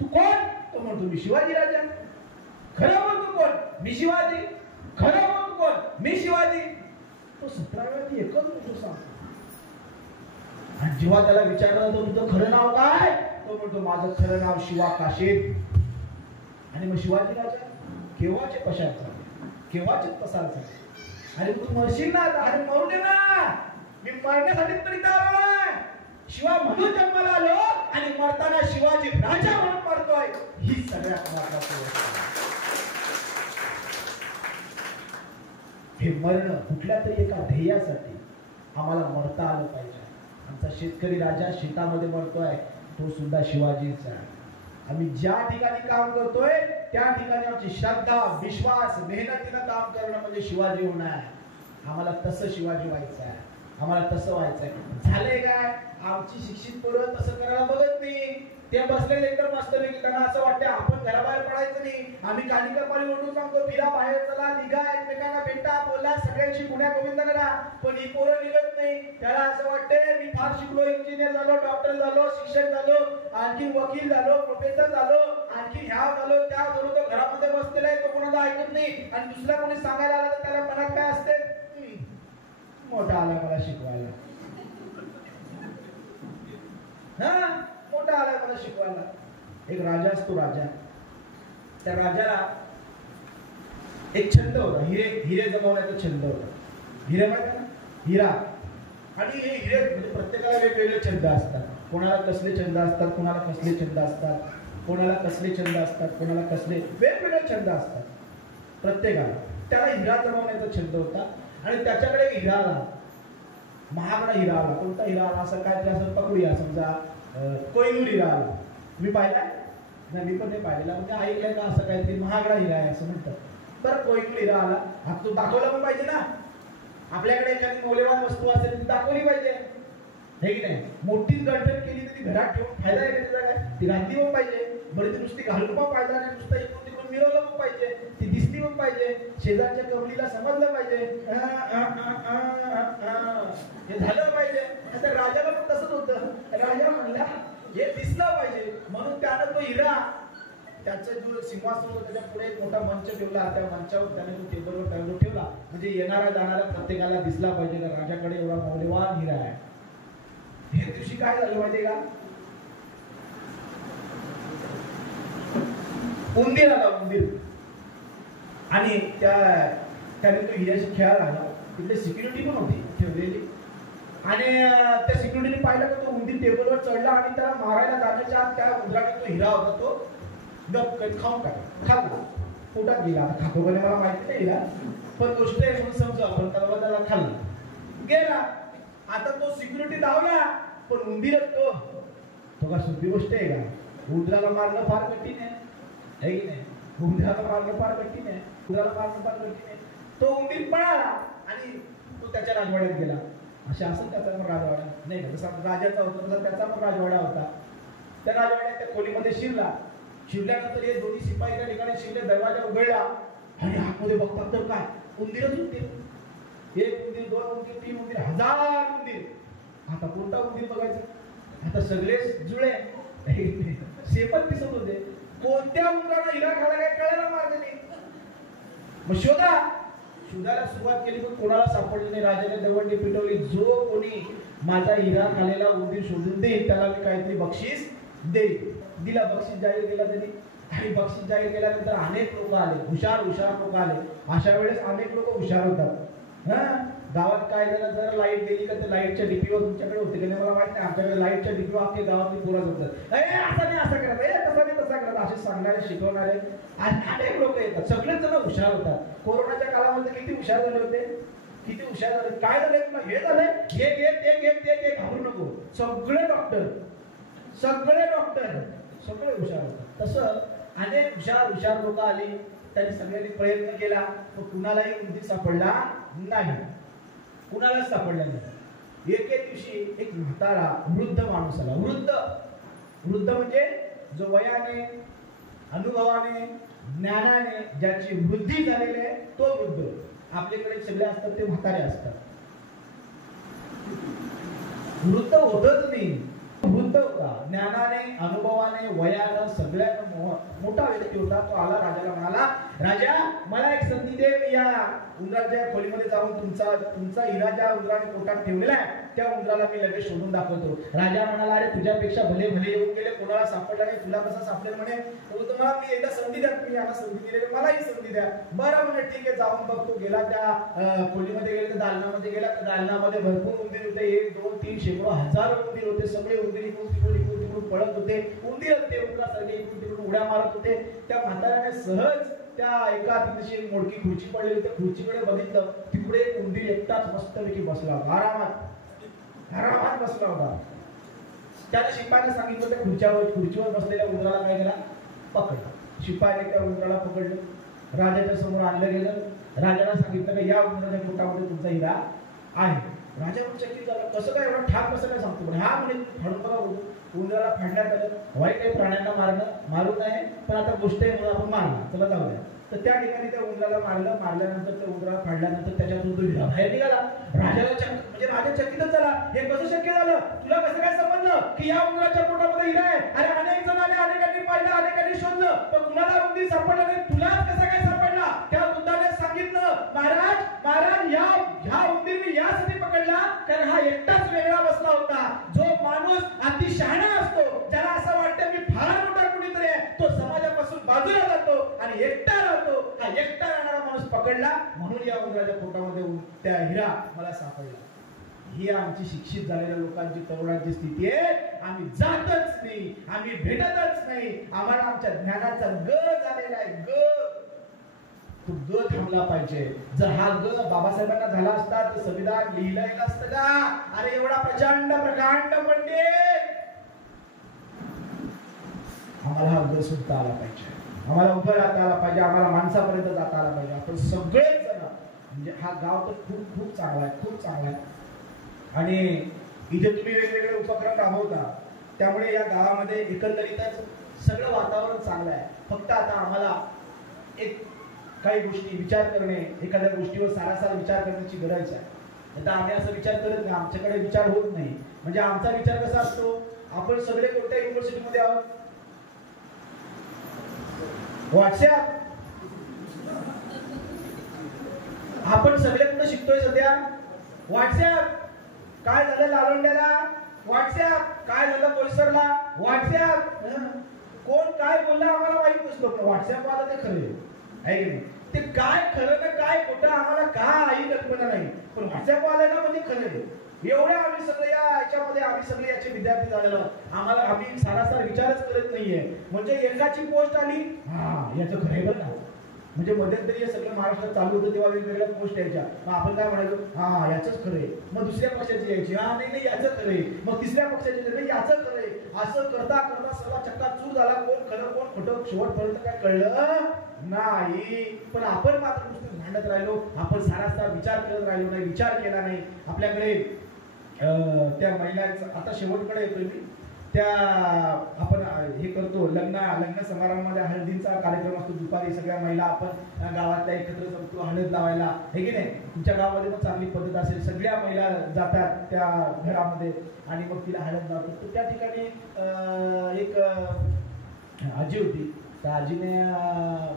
तू कोण? तो म्हणतो मी शिवाजी राजा. खरं बोल तू कोण? मी शिवाजी. खरं बोल तू कोण? मी शिवाजी. तो 17 वेळा ती एकच गोष्ट सांगतो. आणि जेव्हा त्याला विचारलं जातं तुझं खरं नाव काय, तो म्हणतो माझं खरं नाव शिवा काशीद. आणि मग शिवाजी राजा केव्हाचे पशात झाले, केव्हाचे पसार झाले. आणि तू मरशील ना, अरे मरू दे ना, मी मरण्यासाठी तरी आलोय. शिवा म्हणून जन्माला आलो आणि मरताना शिवाजी राजा म्हणून मरतोय. ही सगळ्यात महत्वाची गोष्ट. हे मरण कुठल्या तरी एका ध्येयासाठी आम्हाला मरता आलं पाहिजे. आमचा शेतकरी राजा शेतामध्ये मरतोय, तो सुद्धा शिवाजीच आहे. आम्ही ज्या ठिकाणी काम करतोय त्या ठिकाणी आमची श्रद्धा, विश्वास, मेहनतीनं काम करणं म्हणजे शिवाजी होणं आहे. आम्हाला तसं शिवाजी व्हायचं आहे, आम्हाला तसं व्हायचंय. झालंय काय? आमची शिक्षित पोरं तसं करायला बघत नाही. ते बसलेले एकदम मस्तपैकी, त्यांना असं वाटतं आपण घराबाहेर पडायचं नाही. आम्ही कालिका पाळी ओढून सांगतो, फिरा बाहेर, चला, निघा, एकमेकांना भेटा, बोला, सगळ्यांशी गुण्या गोविंद करा. पण ही पोरं निघत नाही. त्याला असं वाटतंय मी फार शिकलो, इंजिनियर झालो, डॉक्टर झालो, शिक्षक झालो, आणखी वकील झालो, प्रोफेसर झालो, आणखी ह्या झालो, त्या झालो. तो घरामध्ये बसलेला आहे, तो कोणाला ऐकत नाही. आणि दुसऱ्या कोणी सांगायला आला तर त्याला मनात काय असते? मोठा आला मला शिकवायला, मोठा आलाय मला शिकवायला. एक राजा असतो, राजा. त्या राजाला एक छंद होता, हिरे जमवण्याचा छंद होता. हिरे माहिती ना, हिरा. आणि हे हिरे म्हणजे प्रत्येकाला वेगवेगळे छंद असतात. कोणाला कसले छंद असतात, कोणाला कसले छंद असतात, कोणाला कसले छंद असतात, कोणाला कसले वेगवेगळे छंद असतात प्रत्येकाला. त्याला हिरा जमवण्याचा छंद होता आणि त्याच्याकडे हिरा आला, महागडा हिरा आला. कोणता हिरा आला? असं काय ते असं पकडूया, समजा कोहिनूर हिरा आला. मी पाहिला नाही, मी पण नाही पाहिलेला, म्हणजे ऐकलंय का असं काहीतरी महागडा हिरा आहे असं म्हणतात. बरं, कोहिनूर हिरा आला. आता तो दाखवला पण पाहिजे ना. आपल्याकडे एखादी मौल्यवान वस्तू असेल ती दाखवली पाहिजे, हे की नाही? मोठीच गंठन केली तर ती घरात ठेवून फायदा आहे का तिचा? काय ती घातली पण पाहिजे. बरं, ती नुसती घालून पण फायदा नाही, नुसतं इकडून तिकडून मिरवलं पण पाहिजे, ती दिसली पण पाहिजे, शेजारच्या कमलीला समजलं पाहिजे, हे झालं पाहिजे. आता राजाला पण तसंच होतं. राजा म्हणला हे दिसलं पाहिजे, म्हणून त्यानं तो हिरा त्याचं जो सिंहासन होतं त्याच्या पुढे एक मोठा मंच ठेवला. त्या मंचावर त्याने तो टेबलवर ठेवला, म्हणजे येणारा जाणारा प्रत्येकाला दिसला पाहिजे का राजाकडे एवढा मौल्यवान हिरा आहे. हे दिवशी काय झालं माहितीये का? उंदीर आला, उंदीर. आणि त्याने तो हिऱ्याशी खेळायला आला. तिकडे सिक्युरिटी पण होती ठेवलेली. आणि त्या सिक्युरिटीने पाहिलं की तो उंदीर टेबलवर चढला आणि त्याला मारायला जाण्याच्या आत त्या उंदराने तो हिरा होता तो खाऊन खाल्ला, पोटात गेला. आता खातो का मला माहिती नाही हिरा, पण गोष्ट आहे म्हणून समजू आपण. त्याला खाल्ला, गेला. आता तो सिक्युरिटी धावला, पण उंदीर तो का सोपी गोष्ट आहे का? उंदराला मारणं फार कठीण आहे. आहे की नाही? उंदराला मारणं फार कठीण आहे, उंदराला मारणं फार कठीण आहे. तो उंदीर पळाला आणि तो त्याच्या राजवाड्यात गेला. अशा असं त्याचा पण राजवाडा नाही का, जसा राजाचा होता तसा त्याचा पण राजवाडा होता. त्या राजवाड्यात त्या खोलीमध्ये शिरल्यानंतर हे दोन्ही शिपाई त्या ठिकाणी शिरले, दरवाजा उघडला आणि आतमध्ये बघतात तर काय, उंदीरच उंदीर. एक उंदीर, दोन उंदीर, तीन उंदीर, हजार उंदीर. आता कोणता उंदीर बघायचा? आता सगळे जुळे शेपट दिसत होते. कोणत्या उंदराला हिरा खाला काय कळायला मार्ग नाही. मग शोधायला सुरुवात केली पण कोणाला सापडलं नाही. राजाने दरवाजे पिटवली, जो कोणी माझा हिरा खालेला उंदीर शोधून देईल त्याला मी काहीतरी बक्षीस देईल. दिला, बक्षीस जाहीर केला त्यांनी. आणि बक्षीस जाहीर केल्यानंतर अनेक लोक आले, हुशार लोक आले. अशा वेळेस अनेक लोक हुशार होतात. गावात काय झालं, जर लाईट गेली का ते लाईटच्या डीपीवर तुमच्याकडे होते की नाही मला माहित नाही, आमच्याकडे लाईटच्या डीपीवर अख्खे गावातली पोरं होतात. असं नाही असं करत, तसं नाही तसा करत, असे सांगणारे शिकवणारे अनेक लोक येतात. सगळेच जण हुशार होतात. कोरोनाच्या काळामध्ये किती हुशार झाले होते, किती हुशार झाले. काय झालंय तुला, हे झालंय, हे घे ते घे ते घे, घाबरू नको. सगळे डॉक्टर सगळे हुशार होतात. तसं अनेक हुशार लोक आली. त्यांनी सगळ्यांनी प्रयत्न केला पण कुणालाही उंदीर सापडला नाही, कुणालाच सापडला नाही. एके दिवशी एक म्हातारा वृद्ध माणूस आला. वृद्ध म्हणजे जो वयाने, अनुभवाने, ज्ञानाने ज्याची वृद्धी झालेली आहे तो वृद्ध. आपल्याकडे सगळे असतात ते म्हातारे असतात. वृद्ध होतच नाही, वृद्ध होता. ज्ञानाने, अनुभवाने, वयाने सगळ्यात मोठा व्यक्ती होता. तो आला राजाला म्हणाला, राजा मला एक संधी दे, मी या उंदराच्या खोलीमध्ये जाऊन तुमचा हिरा ज्या उंदराने पोटात ठेवलेला आहे त्या उंदराला मी लगेच शोधून दाखवतो. राजा म्हणाला, अरे तुझ्यापेक्षा भले येऊन गेले, कोणाला सापडला नाही, तुला कसं सापडेल म्हणे. तुम्हाला मी एकदा संधी द्या, तुम्ही याला संधी दिलेली, मलाही संधी द्या. बरं म्हणे, ठीक आहे, जाऊन बघतो. गेला त्या खोलीमध्ये, गेला त्या दालनामध्ये गेला. त्या दालनामध्ये भरपूर उंदीर होते. 1, 2, 3, शेकडो, हजारो उंदीर होते. सगळे उंदीर इकडून तिकडून पळत होते. उंदीर ते उंदरासारखे इकडून तिकडून उड्या मारत होते. त्या म्हाताऱ्याने सहज त्या एका तिथेशी एक मोडकी खुर्ची पडलेली होती, खुर्चीकडे बघितलं. तिकडे एक उंदीर एकटाच मस्तपैकी बसला होता, आरामात बसला होता. त्याने शिपायाने सांगितलं त्या खुर्चीवर बसलेल्या उंदराला काय केला, पकडला. शिपायाने त्या उंदराला पकडलं, राजाच्या समोर आणलं गेलं. राजाला सांगितलं की या उंदराच्या पोटामध्ये तुमचा हिरा आहे. राजा पण चकित झाला, कसं काय एवढा ठाक कसं काय सांगतो. हा म्हणे, फाडून बघा. उंदराला फाडण्यात आलं. वाईट आहे प्राण्यांना मारू नये, पण आता गोष्ट आहे म्हणून आपण मारला, चला जाऊ द्या. तर त्या ठिकाणी त्या उंदराला मारल्यानंतर त्या उंदराला फाडल्यानंतर त्याच्यातून तो हिरा बाहेर निघाला. राजा चकितच झाला, हे कसं शक्य झालं, तुला कसं काय समजलं की या उंदराच्या पोटामध्ये हिरा आहे. अरे अनेक जण आले, अनेकांनी पाहिलं, अनेकांनी शोधलं, पण कुणाला उंदीर सापडला नाही, तुलाच कसा काय सापडला. त्या वृद्धाने सांगितलं, महाराज ह्या उंदीर मी यासाठी पकडला कारण हा एकटाच वेगळा बसला होता. जो माणूस अति शहाणा असतो, ज्याला असं वाटतं मी फार मोठा कुणीतरी आहे, तो समाजापासून बाजूला जातो आणि एकटा राहतो. हा एकटा राहणारा माणूस पकडला म्हणून या उंदराच्या पोटामध्ये त्या हिरा मला सापडला. ही आमची शिक्षित झालेल्या लोकांची, तरुणांची स्थिती आहे. आम्ही जातच नाही, आम्ही भेटतच नाही. आम्हाला आमच्या ज्ञानाचा ग झालेला आहे. तो ग थांबला पाहिजे. जर हा ग बाबासाहेबांना झाला असता तर संविधान लिहिलं गेलं असतं का. अरे एवढा प्रचंड प्रकांड पंडित, आम्हाला हा ग सुटता आला पाहिजे, आम्हाला उभं राहता आला पाहिजे, आम्हाला माणसापर्यंत जाता आला पाहिजे. आपण सगळेच जण म्हणजे हा गाव तर खूप खूप चांगला आहे, खूप चांगला आहे. आणि इथे तुम्ही वेगवेगळे उपक्रम राबवता, त्यामुळे या गावामध्ये एकंदरीतच सगळं वातावरण चांगलं आहे. फक्त आता आम्हाला एक काही गोष्टी विचार करणे, एखाद्या गोष्टीवर सारासार विचार करण्याची गरज आहे. आता आम्ही असं विचार करत नाही, आमच्याकडे विचार होत नाही. म्हणजे आमचा विचार कसा असतो, आपण सगळे कोणत्या युनिव्हर्सिटीमध्ये आहोत, व्हॉट्सअप. आपण सगळे कुठे शिकतोय सध्या, व्हॉट्सअप. काय झालं लालोंड्याला, व्हॉट्सअप. काय झालं बोईसरला, व्हॉट्सअप. कोण काय बोललं आम्हाला माहित नसतो, पण व्हॉट्सअप वाला ते खरं आहे की नाही. ते काय खरं ना काय खोटं आम्हाला काही कल्पना नाही, पण व्हॉट्सअप वाला म्हणजे खरं आहे. एवढे आम्ही सगळे आम्ही सगळे याचे विद्यार्थी झालेलो आम्हाला आम्ही सारासार विचारच करत नाहीये. म्हणजे एकाची पोस्ट आली, हा याचं खरं आहे बरं का, म्हणजे मध्यंतरी हे सगळं महाराष्ट्रात चालू होतं तेव्हा वेगवेगळ्या पोस्ट यायच्या. मग आपण काय म्हणायचो, हा याचंच खरंय. मग दुसऱ्या पक्षाची यायची, हा नाही नाही याचं खरंय. मग तिसऱ्या पक्षाची नाही याचं खरंय. असं करता करता सगळा चक्का चूर झाला. कोण खरं कोण खोटं शेवटपर्यंत काय कळलं नाही. पण आपण मात्र नुसतं भांडत राहिलो. आपण सारासा विचार करत राहिलो नाही, विचार केला नाही. आपल्याकडे त्या महिलांचा आता शेवटकडे येतोय मी. त्या आपण हे करतो लग्न समारंभामध्ये हळदीचा कार्यक्रम असतो. दुपारी सगळ्या महिला आपण गावातल्या एकत्र जमतो हळद लावायला, हे की नाही. तुमच्या गावामध्ये पण चांगली पद्धत असेल, सगळ्या महिला जातात त्या घरामध्ये आणि मग तिला हळद लावतात. तर त्या ठिकाणी एक आजी होती. त्या आजीने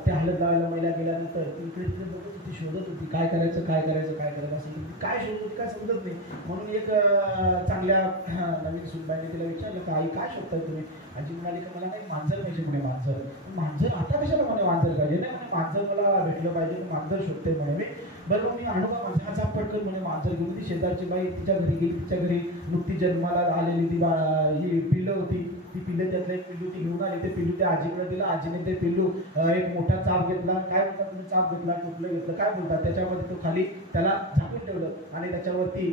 त्या हळद लावायला महिला गेल्यानंतर इकडे तिकडे बघत होती, शोधत होती काय करायचं काय करायचं काय करायचं असं. काय शोधत होती काय समजत नाही. म्हणून एक चांगल्या नवीन सुनबाईने तिला विचारलं का आई काय शोधताय तुम्ही. आजी म्हणाली का मला नाही मांजर पाहिजे म्हणे. मांजर आता कशाला म्हणे मांजर पाहिजे. नाही म्हणे मांजर मला भेटलं पाहिजे, मांजर शोधते म्हणे मी. बरं मी आणू का मांजराचा पटकन म्हणे मांजर घेऊन. ती शेजारची बाई तिच्या घरी गेली. तिच्या घरी नुकती जन्माला आलेली ती ही पिल्लं होती. ती पिल्लं त्यातलं एक पिल्लू ती घेऊन आली. ते पिल्लू त्या आजीकडे दिलं. आजीने ते पिल्लू एक मोठा चाप घेतला. काय म्हणतात तुम्ही चाप घेतला टोपलं घेतलं काय बोलतात त्याच्यामध्ये तो खाली त्याला झाकून ठेवलं आणि त्याच्यावरती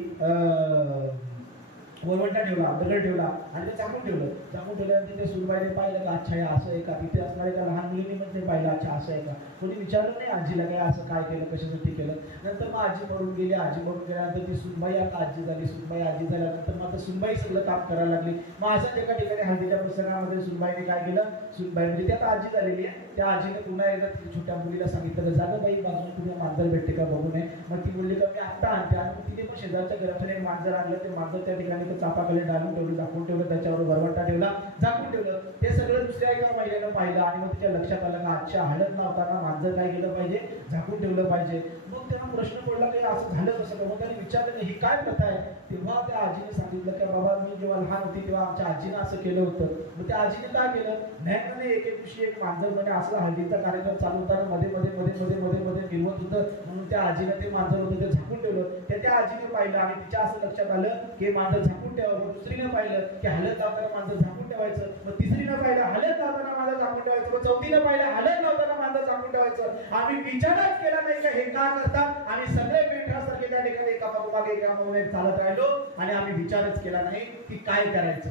वरवंटा ठेवला, दगड ठेवला आणि ते झाकून ठेवल्यानंतर ते सुनबाईने पाहिलं का अच्छा हे असं आहे का. तिथे असणाऱ्या एका लहान मुलीने पण ते पाहिलं अच्छा असं आहे का. कोणी विचारलं नाही आजीला काय असं काय केलं कशासाठी केलं. नंतर मग आजी मरून गेली. आजी मरून गेल्यानंतर ती सुनबाई आता आजी झाली. सुनबाई आजी झाल्यानंतर मग आता सुनबाई सगळं काम करायला लागली. मग अशाच एका ठिकाणी हळदीच्या प्रसंगामध्ये सुनबाईने काय केलं. सुनबाई म्हणजे ती आता आजी झालेली आहे. त्या आजीने पुन्हा एकदा छोट्या मुलीला सांगितलं जागा बाई बाजून तुला मांजर भेटते का बघू नये. मग ती बोलली का मी आत्ता आणते. आणि तिने पण शेजारच्या घरातून एक मांजर आणलं. ते मांजर त्या ठिकाणी चापाखाली डालून ठेवलं, झाकून ठेवलं, त्याच्यावर वरवंटा ठेवला, झाकून ठेवलं. ते सगळं दुसऱ्या एका महिलेनं पाहिलं आणि मग तिच्या लक्षात आलं का अच्छा हळद लावताना मांजर काय केलं पाहिजे झाकून ठेवलं पाहिजे. मग त्यांना प्रश्न पडला की असं झालं कसं. मग त्यांनी विचारलं ही काय प्रथा आहे. तेव्हा त्या आजीने सांगितलं की बाबा मी जेव्हा लहान होती तेव्हा आमच्या आजीनं असं केलं होतं. मग त्या आजीने काय केलं नाही एक दिवशी एक मांजर म्हणजे असला हळदीचा कार्यक्रम चालू होताना मध्ये मध्ये मध्ये मध्ये मध्ये मध्ये फिरवत होतं. म्हणून त्या आजीने ते मांजर होतं ते झाकून ठेवलं. त्या आजीने पाहिलं आणि तिच्या असं लक्षात आलं की मांजर झाकून ठेवावं. दुसरीनं पाहिलं की हळद लावताना मांजर झाकून ठेवायचं. मग तिसरीनं पाहिलं हळद लावताना मांजर झाकून ठेवायचं. मग चौथीनं पाहिलं हळद लावताना मांजर झाकून ठेवायचं. आम्ही विचारच केला नाही का हे का करतात. आम्ही सगळे मेंढरासारखे त्या ठिकाणी एका पाठोपाठ एका चालत राहिलो आणि आम्ही विचारच केला नाही की काय करायचं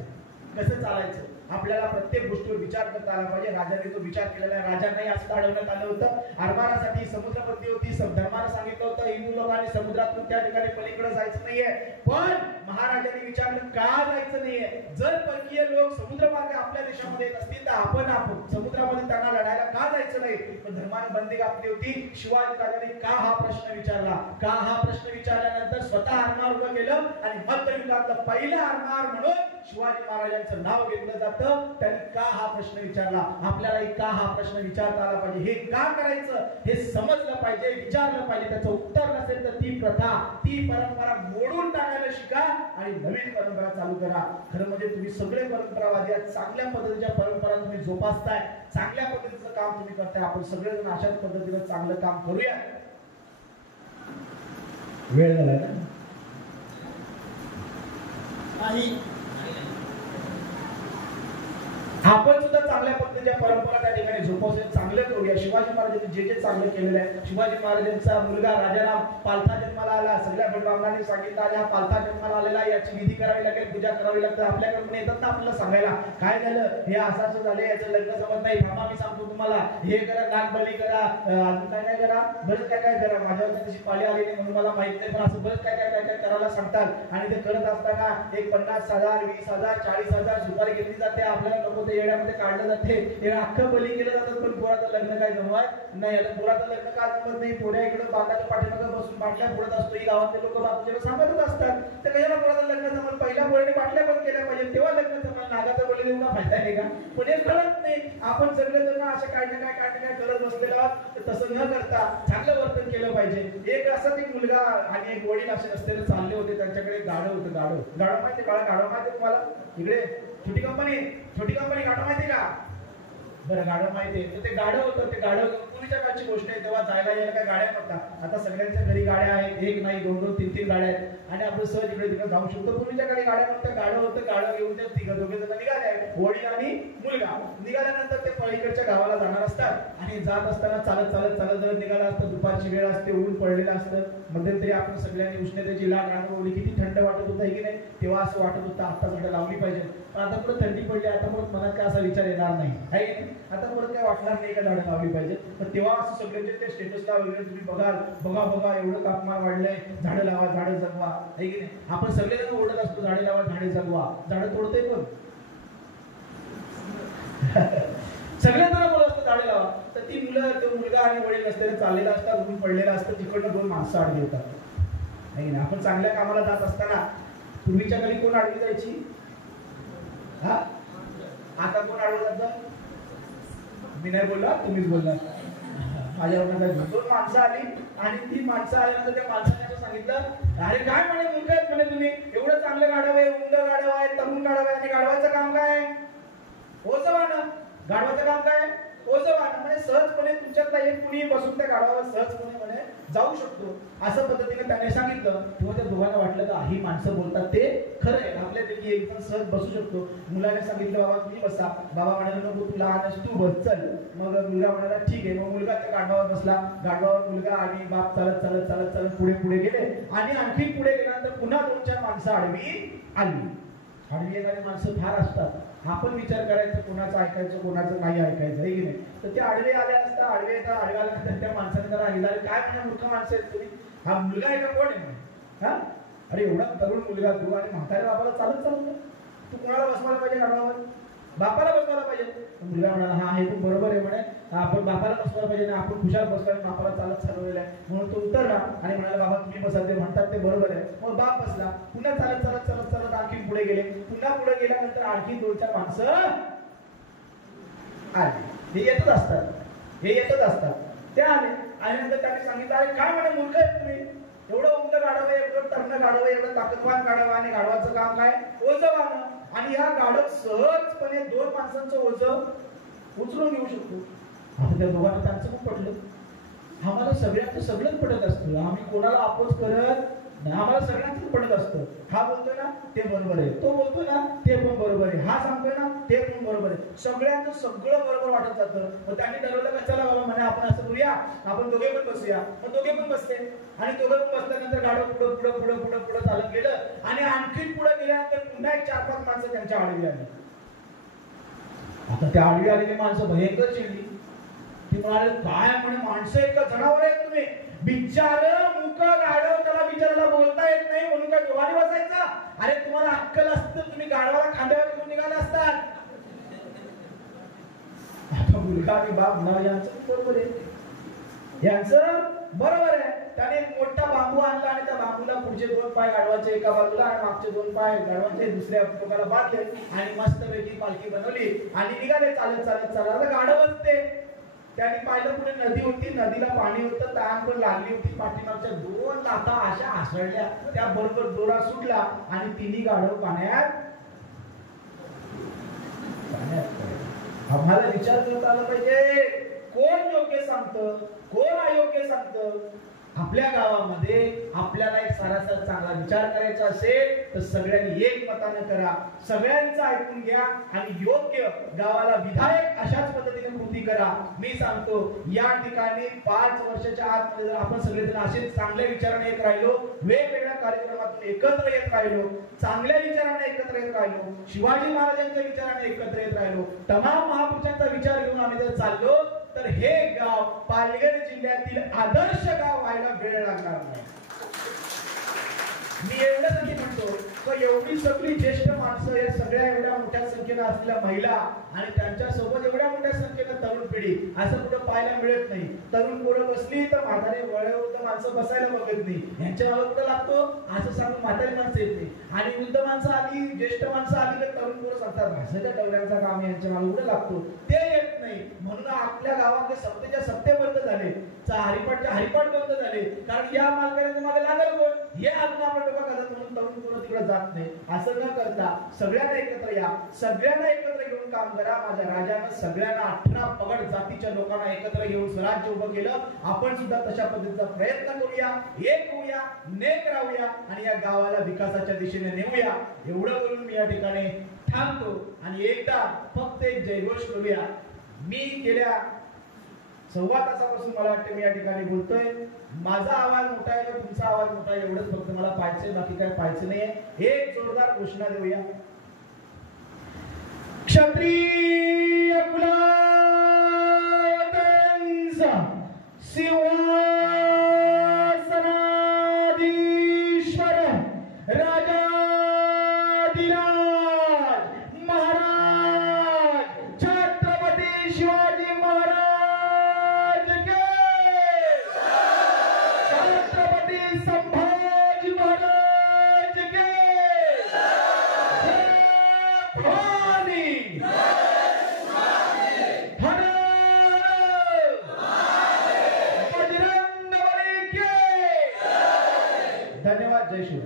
कसं चालायचं. आपल्याला प्रत्येक गोष्टीवर विचार करता आला पाहिजे. राजाने तो विचार केलेला आहे. राजांनाही असं अडवण्यात आलं होतं. आरमारासाठी समुद्रपद्धी होती. धर्मानं सांगितलं होतं हिंदू लोकांनी समुद्रातून त्या ठिकाणी पलीकडे जायचं नाहीये. पण महाराजांनी विचारलं का जायचं नाहीये. जर परकीय लोक समुद्रमार्गे आपल्या देशामध्ये येत असतील तर आपण समुद्रामध्ये त्यांना लढायला का जायचं नाही. पण धर्माने बंदी घातली होती. शिवाजी राजाने का हा प्रश्न विचारला. का हा प्रश्न विचारल्यानंतर स्वतः आरमार उभं केलं आणि मध्ययुगातलं पहिलं आरमार म्हणून शिवाजी महाराजांचं नाव घेतलं जातं. त्यांनी का हा प्रश्न विचारला. आपल्यालाही का हा प्रश्न विचारता आला पाहिजे. हे का करायचं हे समजलं पाहिजे, विचारलं पाहिजे. त्याचं उत्तर नसेल तर ती प्रथा ती परंपरा मोडून टाकायला शिका आणि नवीन परंपरा चालू करा. खरं म्हणजे तुम्ही सगळे परंपरावादी आहात. चांगल्या पद्धतीच्या परंपरा तुम्ही जोपासताय, चांगल्या पद्धतीचं काम तुम्ही करताय. आपण सगळेजण अशाच पद्धतीनं चांगलं काम करूया. वेळ झालाय ना नाही. आपण सुद्धा चांगल्या पद्धतीच्या परंपरा त्या ठिकाणी जोपासून चांगलं करूया. शिवाजी महाराजांनी जे जे चांगलं केलेलं आहे. शिवाजी महाराजांचा मुलगा राजाराम पालथा जन्माला आला. सगळ्या ब्राह्मणांनी सांगितलं आणि हा पालथा जन्माला आलेला याची विधी करावी लागेल, पूजा करावी लागते. आपल्याकडे पण येतात ना आपल्याला सांगायला काय झालं हे असं झालं याचं लग्न जमत नाही. थांबा मी सांगतो तुम्हाला हे करा नागबली करा अजून काय काय करा बरंच काय काय करा. माझ्यावर तशी पाळी आली नाही म्हणून मला माहित नाही पण असं बरंच काय काय काय काय करायला सांगतात. आणि ते करत असताना एक 50,000 20,000 40,000 सुपारी घेतली जाते. आपल्याला नको ते येण्यामध्ये काढलं जाते. हे अख्खं बली केलं जातं पण पोराचं लग्न काय जमत नाही. आता पोराचं लग्न का जमत नाही. पोऱ्या इकडे बांधाच्या पाठीमागे बसून बाटल्या फोडत असतो. ही गावातले लोक बाजूला सांगतच असतात. तर कशाला पोराचं लग्न जमत. पहिल्या पोराने बाटल्या बंद केल्या पाहिजे तेव्हा लग्न जमत. नागाचा बळी देऊन फायदा आहे का. पण हे कळत नाही. आपण सगळेजण असं काय ना काय करत बसलेलो आहोत. तसं न करता चांगलं वर्तन केलं पाहिजे. एक असाच एक मुलगा आणि एक वडील असे रस्त्याने चालले होते. त्यांच्याकडे गाढव होतं. गाढव माहिती बाळा गाढव माहिती तुम्हाला. इकडे छोटी कंपनी गाढव माहिती का. बरं गाढव माहिती आहे. ते गाढव होतं. ते गाढव पूर्वीच्या काळची गोष्ट आहे, तेव्हा जायला यायला काय गाड्या नव्हत्या. आता सगळ्यांच्या घरी गाड्या आहेत, एक नाही दोन दोन तीन तीन गाड्या आहेत आणि आपण सहज इकडे तिकडे जाऊ शकतो. पूर्वीच्या काळी गाड्या नव्हत्या, गाडं होतं, गाडं घेऊन ते तिघं दोघे जण निघाले, वडील आणि मुलगा. निघाल्यानंतर ते पलीकडच्या गावाला जाणार असतात आणि जात असताना चालत चालत चालत चालत निघाला असतं. दुपारची वेळ असते, ऊन पडलेलं असतं, मध्यंतरी आपण सगळ्यांनी उष्णतेची लाट अनुभवली, किती थंड वाटत होतं की नाही. तेव्हा असं वाटत होतं आता झाडं लावली पाहिजे, पण आता पुढे थंडी पडली, आता पुढे मनात काय असा विचार येणार नाही आहे की नाही. आता पुढे काय वाटणार नाही का झाडं लावली पाहिजे. पण तेव्हा असं सगळे ते स्टेटसला वगैरे तुम्ही बघाल, बघा बघा एवढं तापमान वाढलंय, झाडं लावा झाडं जगवा, आहे की नाही. आपण सगळेजण ओरडत असतो झाडे लावा झाडे जगवा, झाडं तोडतोय पण सगळेजण बोलत असतो झाडे लावा. तर ती मुलं, तो मुलगा आणि वडील नसताना चाललेला असतात, ऊन पडलेला असतं, तिकडनं दोन माणसं आडवी होतात, आहे की नाही. आपण चांगल्या कामाला जात असताना पूर्वीच्या काळी कोण आडवी जायची, हा आता कोण आडवं जातं. मी नाही बोलला, तुम्हीच बोलला. माझ्यावर दोन माणसं आली आणि ती माणसं आल्यानंतर त्या माणसाने सांगितलं, अरे काय म्हणे मुलगा आहेत म्हणे तुम्ही, एवढं चांगलं गाढव आहे, उंड गाढव आहे, तरुण गाढव आहे, आणि गाढवाचं काम काय, ओझवानं. गाढवाचं काम काय, ओझवानं. म्हणजे सहजपणे तुमच्यातला एक कुणी बसून त्या गाढवावर सहजपणे म्हणे जाऊ शकतो, असं पद्धतीने त्याने सांगितलं. तेव्हा त्या दोघांना वाटलं का ही माणसं बोलतात ते खरं आहे, आपल्यापैकी एकदम सहज बसू शकतो. मुलाने सांगितलं बाबा तुम्ही बसा. बाबा म्हणाले नको तू लहान आहेस तू बस चल. मग मुलगा म्हणाला ठीक आहे. मग मुलगा त्या गाढवावर बसला. गाढवावर मुलगा आणि बाप चालत चालत चालत चालत पुढे पुढे गेले आणि आणखी पुढे गेल्यानंतर पुन्हा दोन चार माणसं आडवी आली. आडवी येणारी माणसं फार असतात. आपण विचार करायचं कोणाचं ऐकायचं कोणाचं नाही ऐकायचं, आहे की नाही. तर ते आडवे आले असता, आडवे येतात, आडवे आल्यानंतर त्या माणसाने त्याला सांगितलं काय म्हणजे मूर्ख माणसं आहेत तुम्ही, हा मुलगा आहे का कोण आहे. हा अरे एवढा तरुण मुलगा तू आणि म्हाताऱ्या बाबाला चालत चालत तू कोणाला बसवायला पाहिजे गाढवावर, बापाला बसवायला पाहिजे. मुलगा म्हणाला हा हे पण बरोबर आहे म्हणे, आपण बापाला बसवायला पाहिजे ना, आपण खुशाल बसवायला बापाला चालत चालवलेलं आहे. म्हणून तो उतरला आणि म्हणाला बाबा तुम्ही बसा, ते म्हणतात ते बरोबर आहे. मग बाप बसला. पुन्हा चालत चालत चालत चालत आणखी पुढे गेले. पुन्हा पुढे गेल्यानंतर आणखी दोन चार माणसं आले. हे येतच असतात, हे येतच असतात. ते आले आणि नंतर त्यांनी सांगितलं अरे काय म्हणे मूर्ख आहे तुम्ही, एवढं उंच गाढव आहे, एवढं तरुण गाढव आहे, एवढं ताकदवान गाढव आणि गाढवाचं काम काय ओझवानं. आणि या गाढव सहजपणे दोन माणसांचं ओझं उचलून घेऊ शकतो. आता त्या दोघांना त्यांचं खूप पटलं. आम्हाला सगळ्यांचं सगळंच पटत असतं, आम्ही कोणाला अपोज करत नाही, आम्हाला सगळ्यांच पटत असतं. हा बोलतोय ना ते बरोबर आहे, तो बोलतोय ना ते पण बरोबर आहे, हा सांगतोय ना ते पण बरोबर आहे, सगळ्यांचं सगळं बरोबर वाटत जातं. मग त्यांनी ठरवलं का चला बाबा म्हणे आपण असं करूया, आपण दोघे पण बसूया. मग दोघे पण बसले आणि दोघे पण बसल्यानंतर गाडव पुढं पुढं पुढं पुढं पुढं चालत गेलं आणि आणखी पुढे गेल्यानंतर पुन्हा एक चार पाच माणसं त्यांच्या आडवी आली. आता त्या आडवी आलेली माणसं भयंकर चिडली. ती म्हणाले काय म्हणे माणसं आहेत का जनावर आहेत तुम्ही, बिचार मुक गाढव, त्याला बिचाराला बोलता येत नाही म्हणून काय दोघांनी बसायचं. अरे तुम्हाला अक्कल असतं तुम्ही गाढवाला खांद्यावर घेऊन निघाले असतात. आता मुलगा आणि बाप म्हणाला यांचं बरोबर आहे, यांचं बरोबर आहे. त्याने एक मोठा बांबू आणला आणि त्या बांबूला पुढचे दोन पाय गाढवाचे एका बाजूला आणि मागचे दोन पाय गाढवाचे दुसऱ्या टोकाला बांधले आणि मस्तपैकी पालखी बनवली आणि निघाले चालत चालत चालत. गाढवच ते त्यांनी पाहिलं पुढे नदी होती, नदीला पाणी होतं, तहान पण लागली होती. पाठीमागच्या दोन लाथा अशा आसळल्या, त्या बरोबर दोरा सुटला आणि तिन्ही गाढव पाण्यात. आम्हाला विचार करता आला पाहिजे कोण योग्य सांगतं कोण अयोग्य सांगतं. आपल्या गावामध्ये आपल्याला एक सारासा चांगला विचार करायचा असेल तर सगळ्यांनी एक मताने करा, सगळ्यांचं ऐकून घ्या आणि योग्य गावाला विधायक अशाच पद्धतीने कृती करा. मी सांगतो या ठिकाणी 5 वर्षाच्या आतमध्ये जर आपण सगळेजण असे चांगल्या विचाराने येत राहिलो, वेगवेगळ्या कार्यक्रमातून एकत्र येत राहिलो, चांगल्या विचाराने एकत्र येत राहिलो, शिवाजी महाराजांच्या विचाराने एकत्र येत राहिलो, तमाम महापुरुषांचा विचार घेऊन आम्ही जर चाललो तर हे गाव पालघर जिल्ह्यातील आदर्श गाव व्हायला वेळ लागणार नाही. मी एवढंच म्हणतो की एवढी सगळी ज्येष्ठ माणसं, या सगळ्या एवढ्या मोठ्या संख्येनं असलेल्या महिला आणि त्यांच्या सोबत एवढ्या मोठ्या संख्येनं तरुण पिढी असं कुठं पाहायला मिळत नाही. तरुण पोरं बसली तर म्हातारे वयोवृद्ध माणसं बसायला बघत नाही. यांच्या मागे कुठं लागतो असं सांगून म्हातारी माणसं येत नाही आणि वृद्ध माणसं आली, ज्येष्ठ माणसं आली तर तरुण पोरं सांगतात भाषेच्या डवऱ्यांचा काम यांच्या मागे कुठं लागतो ते येत नाही. नाही. म्हणून आपल्या गावातले सप्तेच्या सप्ते बंद झाले, हरिपाठच्या हरिपाठ बंद झाले. कारण या मालकाच्या मागे लागल कोण, हे अजून आपल्या डोका करतात म्हणून तरुण मुलं तिकडे जात नाही. असं न करता सगळ्यांना एकत्र या, सगळ्यांना एकत्र घेऊन काम करा. माझ्या राजानं सगळ्यांना 18 पगड जातीच्या लोकांना एकत्र घेऊन स्वराज्य उभं केलं. आपण सुद्धा तशा पद्धतीचा प्रयत्न करूया, एक होऊया, नेक राहूया आणि या गावाला विकासाच्या दिशेने नेऊया. एवढं बोलून मी या ठिकाणी थांबतो आणि एकदा फक्त एक जयघोष करूया. मी गेल्या 1.25 तासापासून मला वाटतं मी या ठिकाणी बोलतोय. माझा आवाज मोठा आहे का तुमचा आवाज मोठा आहे एवढंच फक्त मला पाहायचंय, बाकी काय पाहायचं नाहीये. एक जोरदार घोषणा देऊया. क्षत्रिय कुलावतंस सिंहासनाधीश्वर राजाधिराज महाराज छत्रपती शिवाजी महाराज के, छत्रपती संभाजी महाराज के भवानी हर बजरंग बली के. धन्यवाद. जय शिव.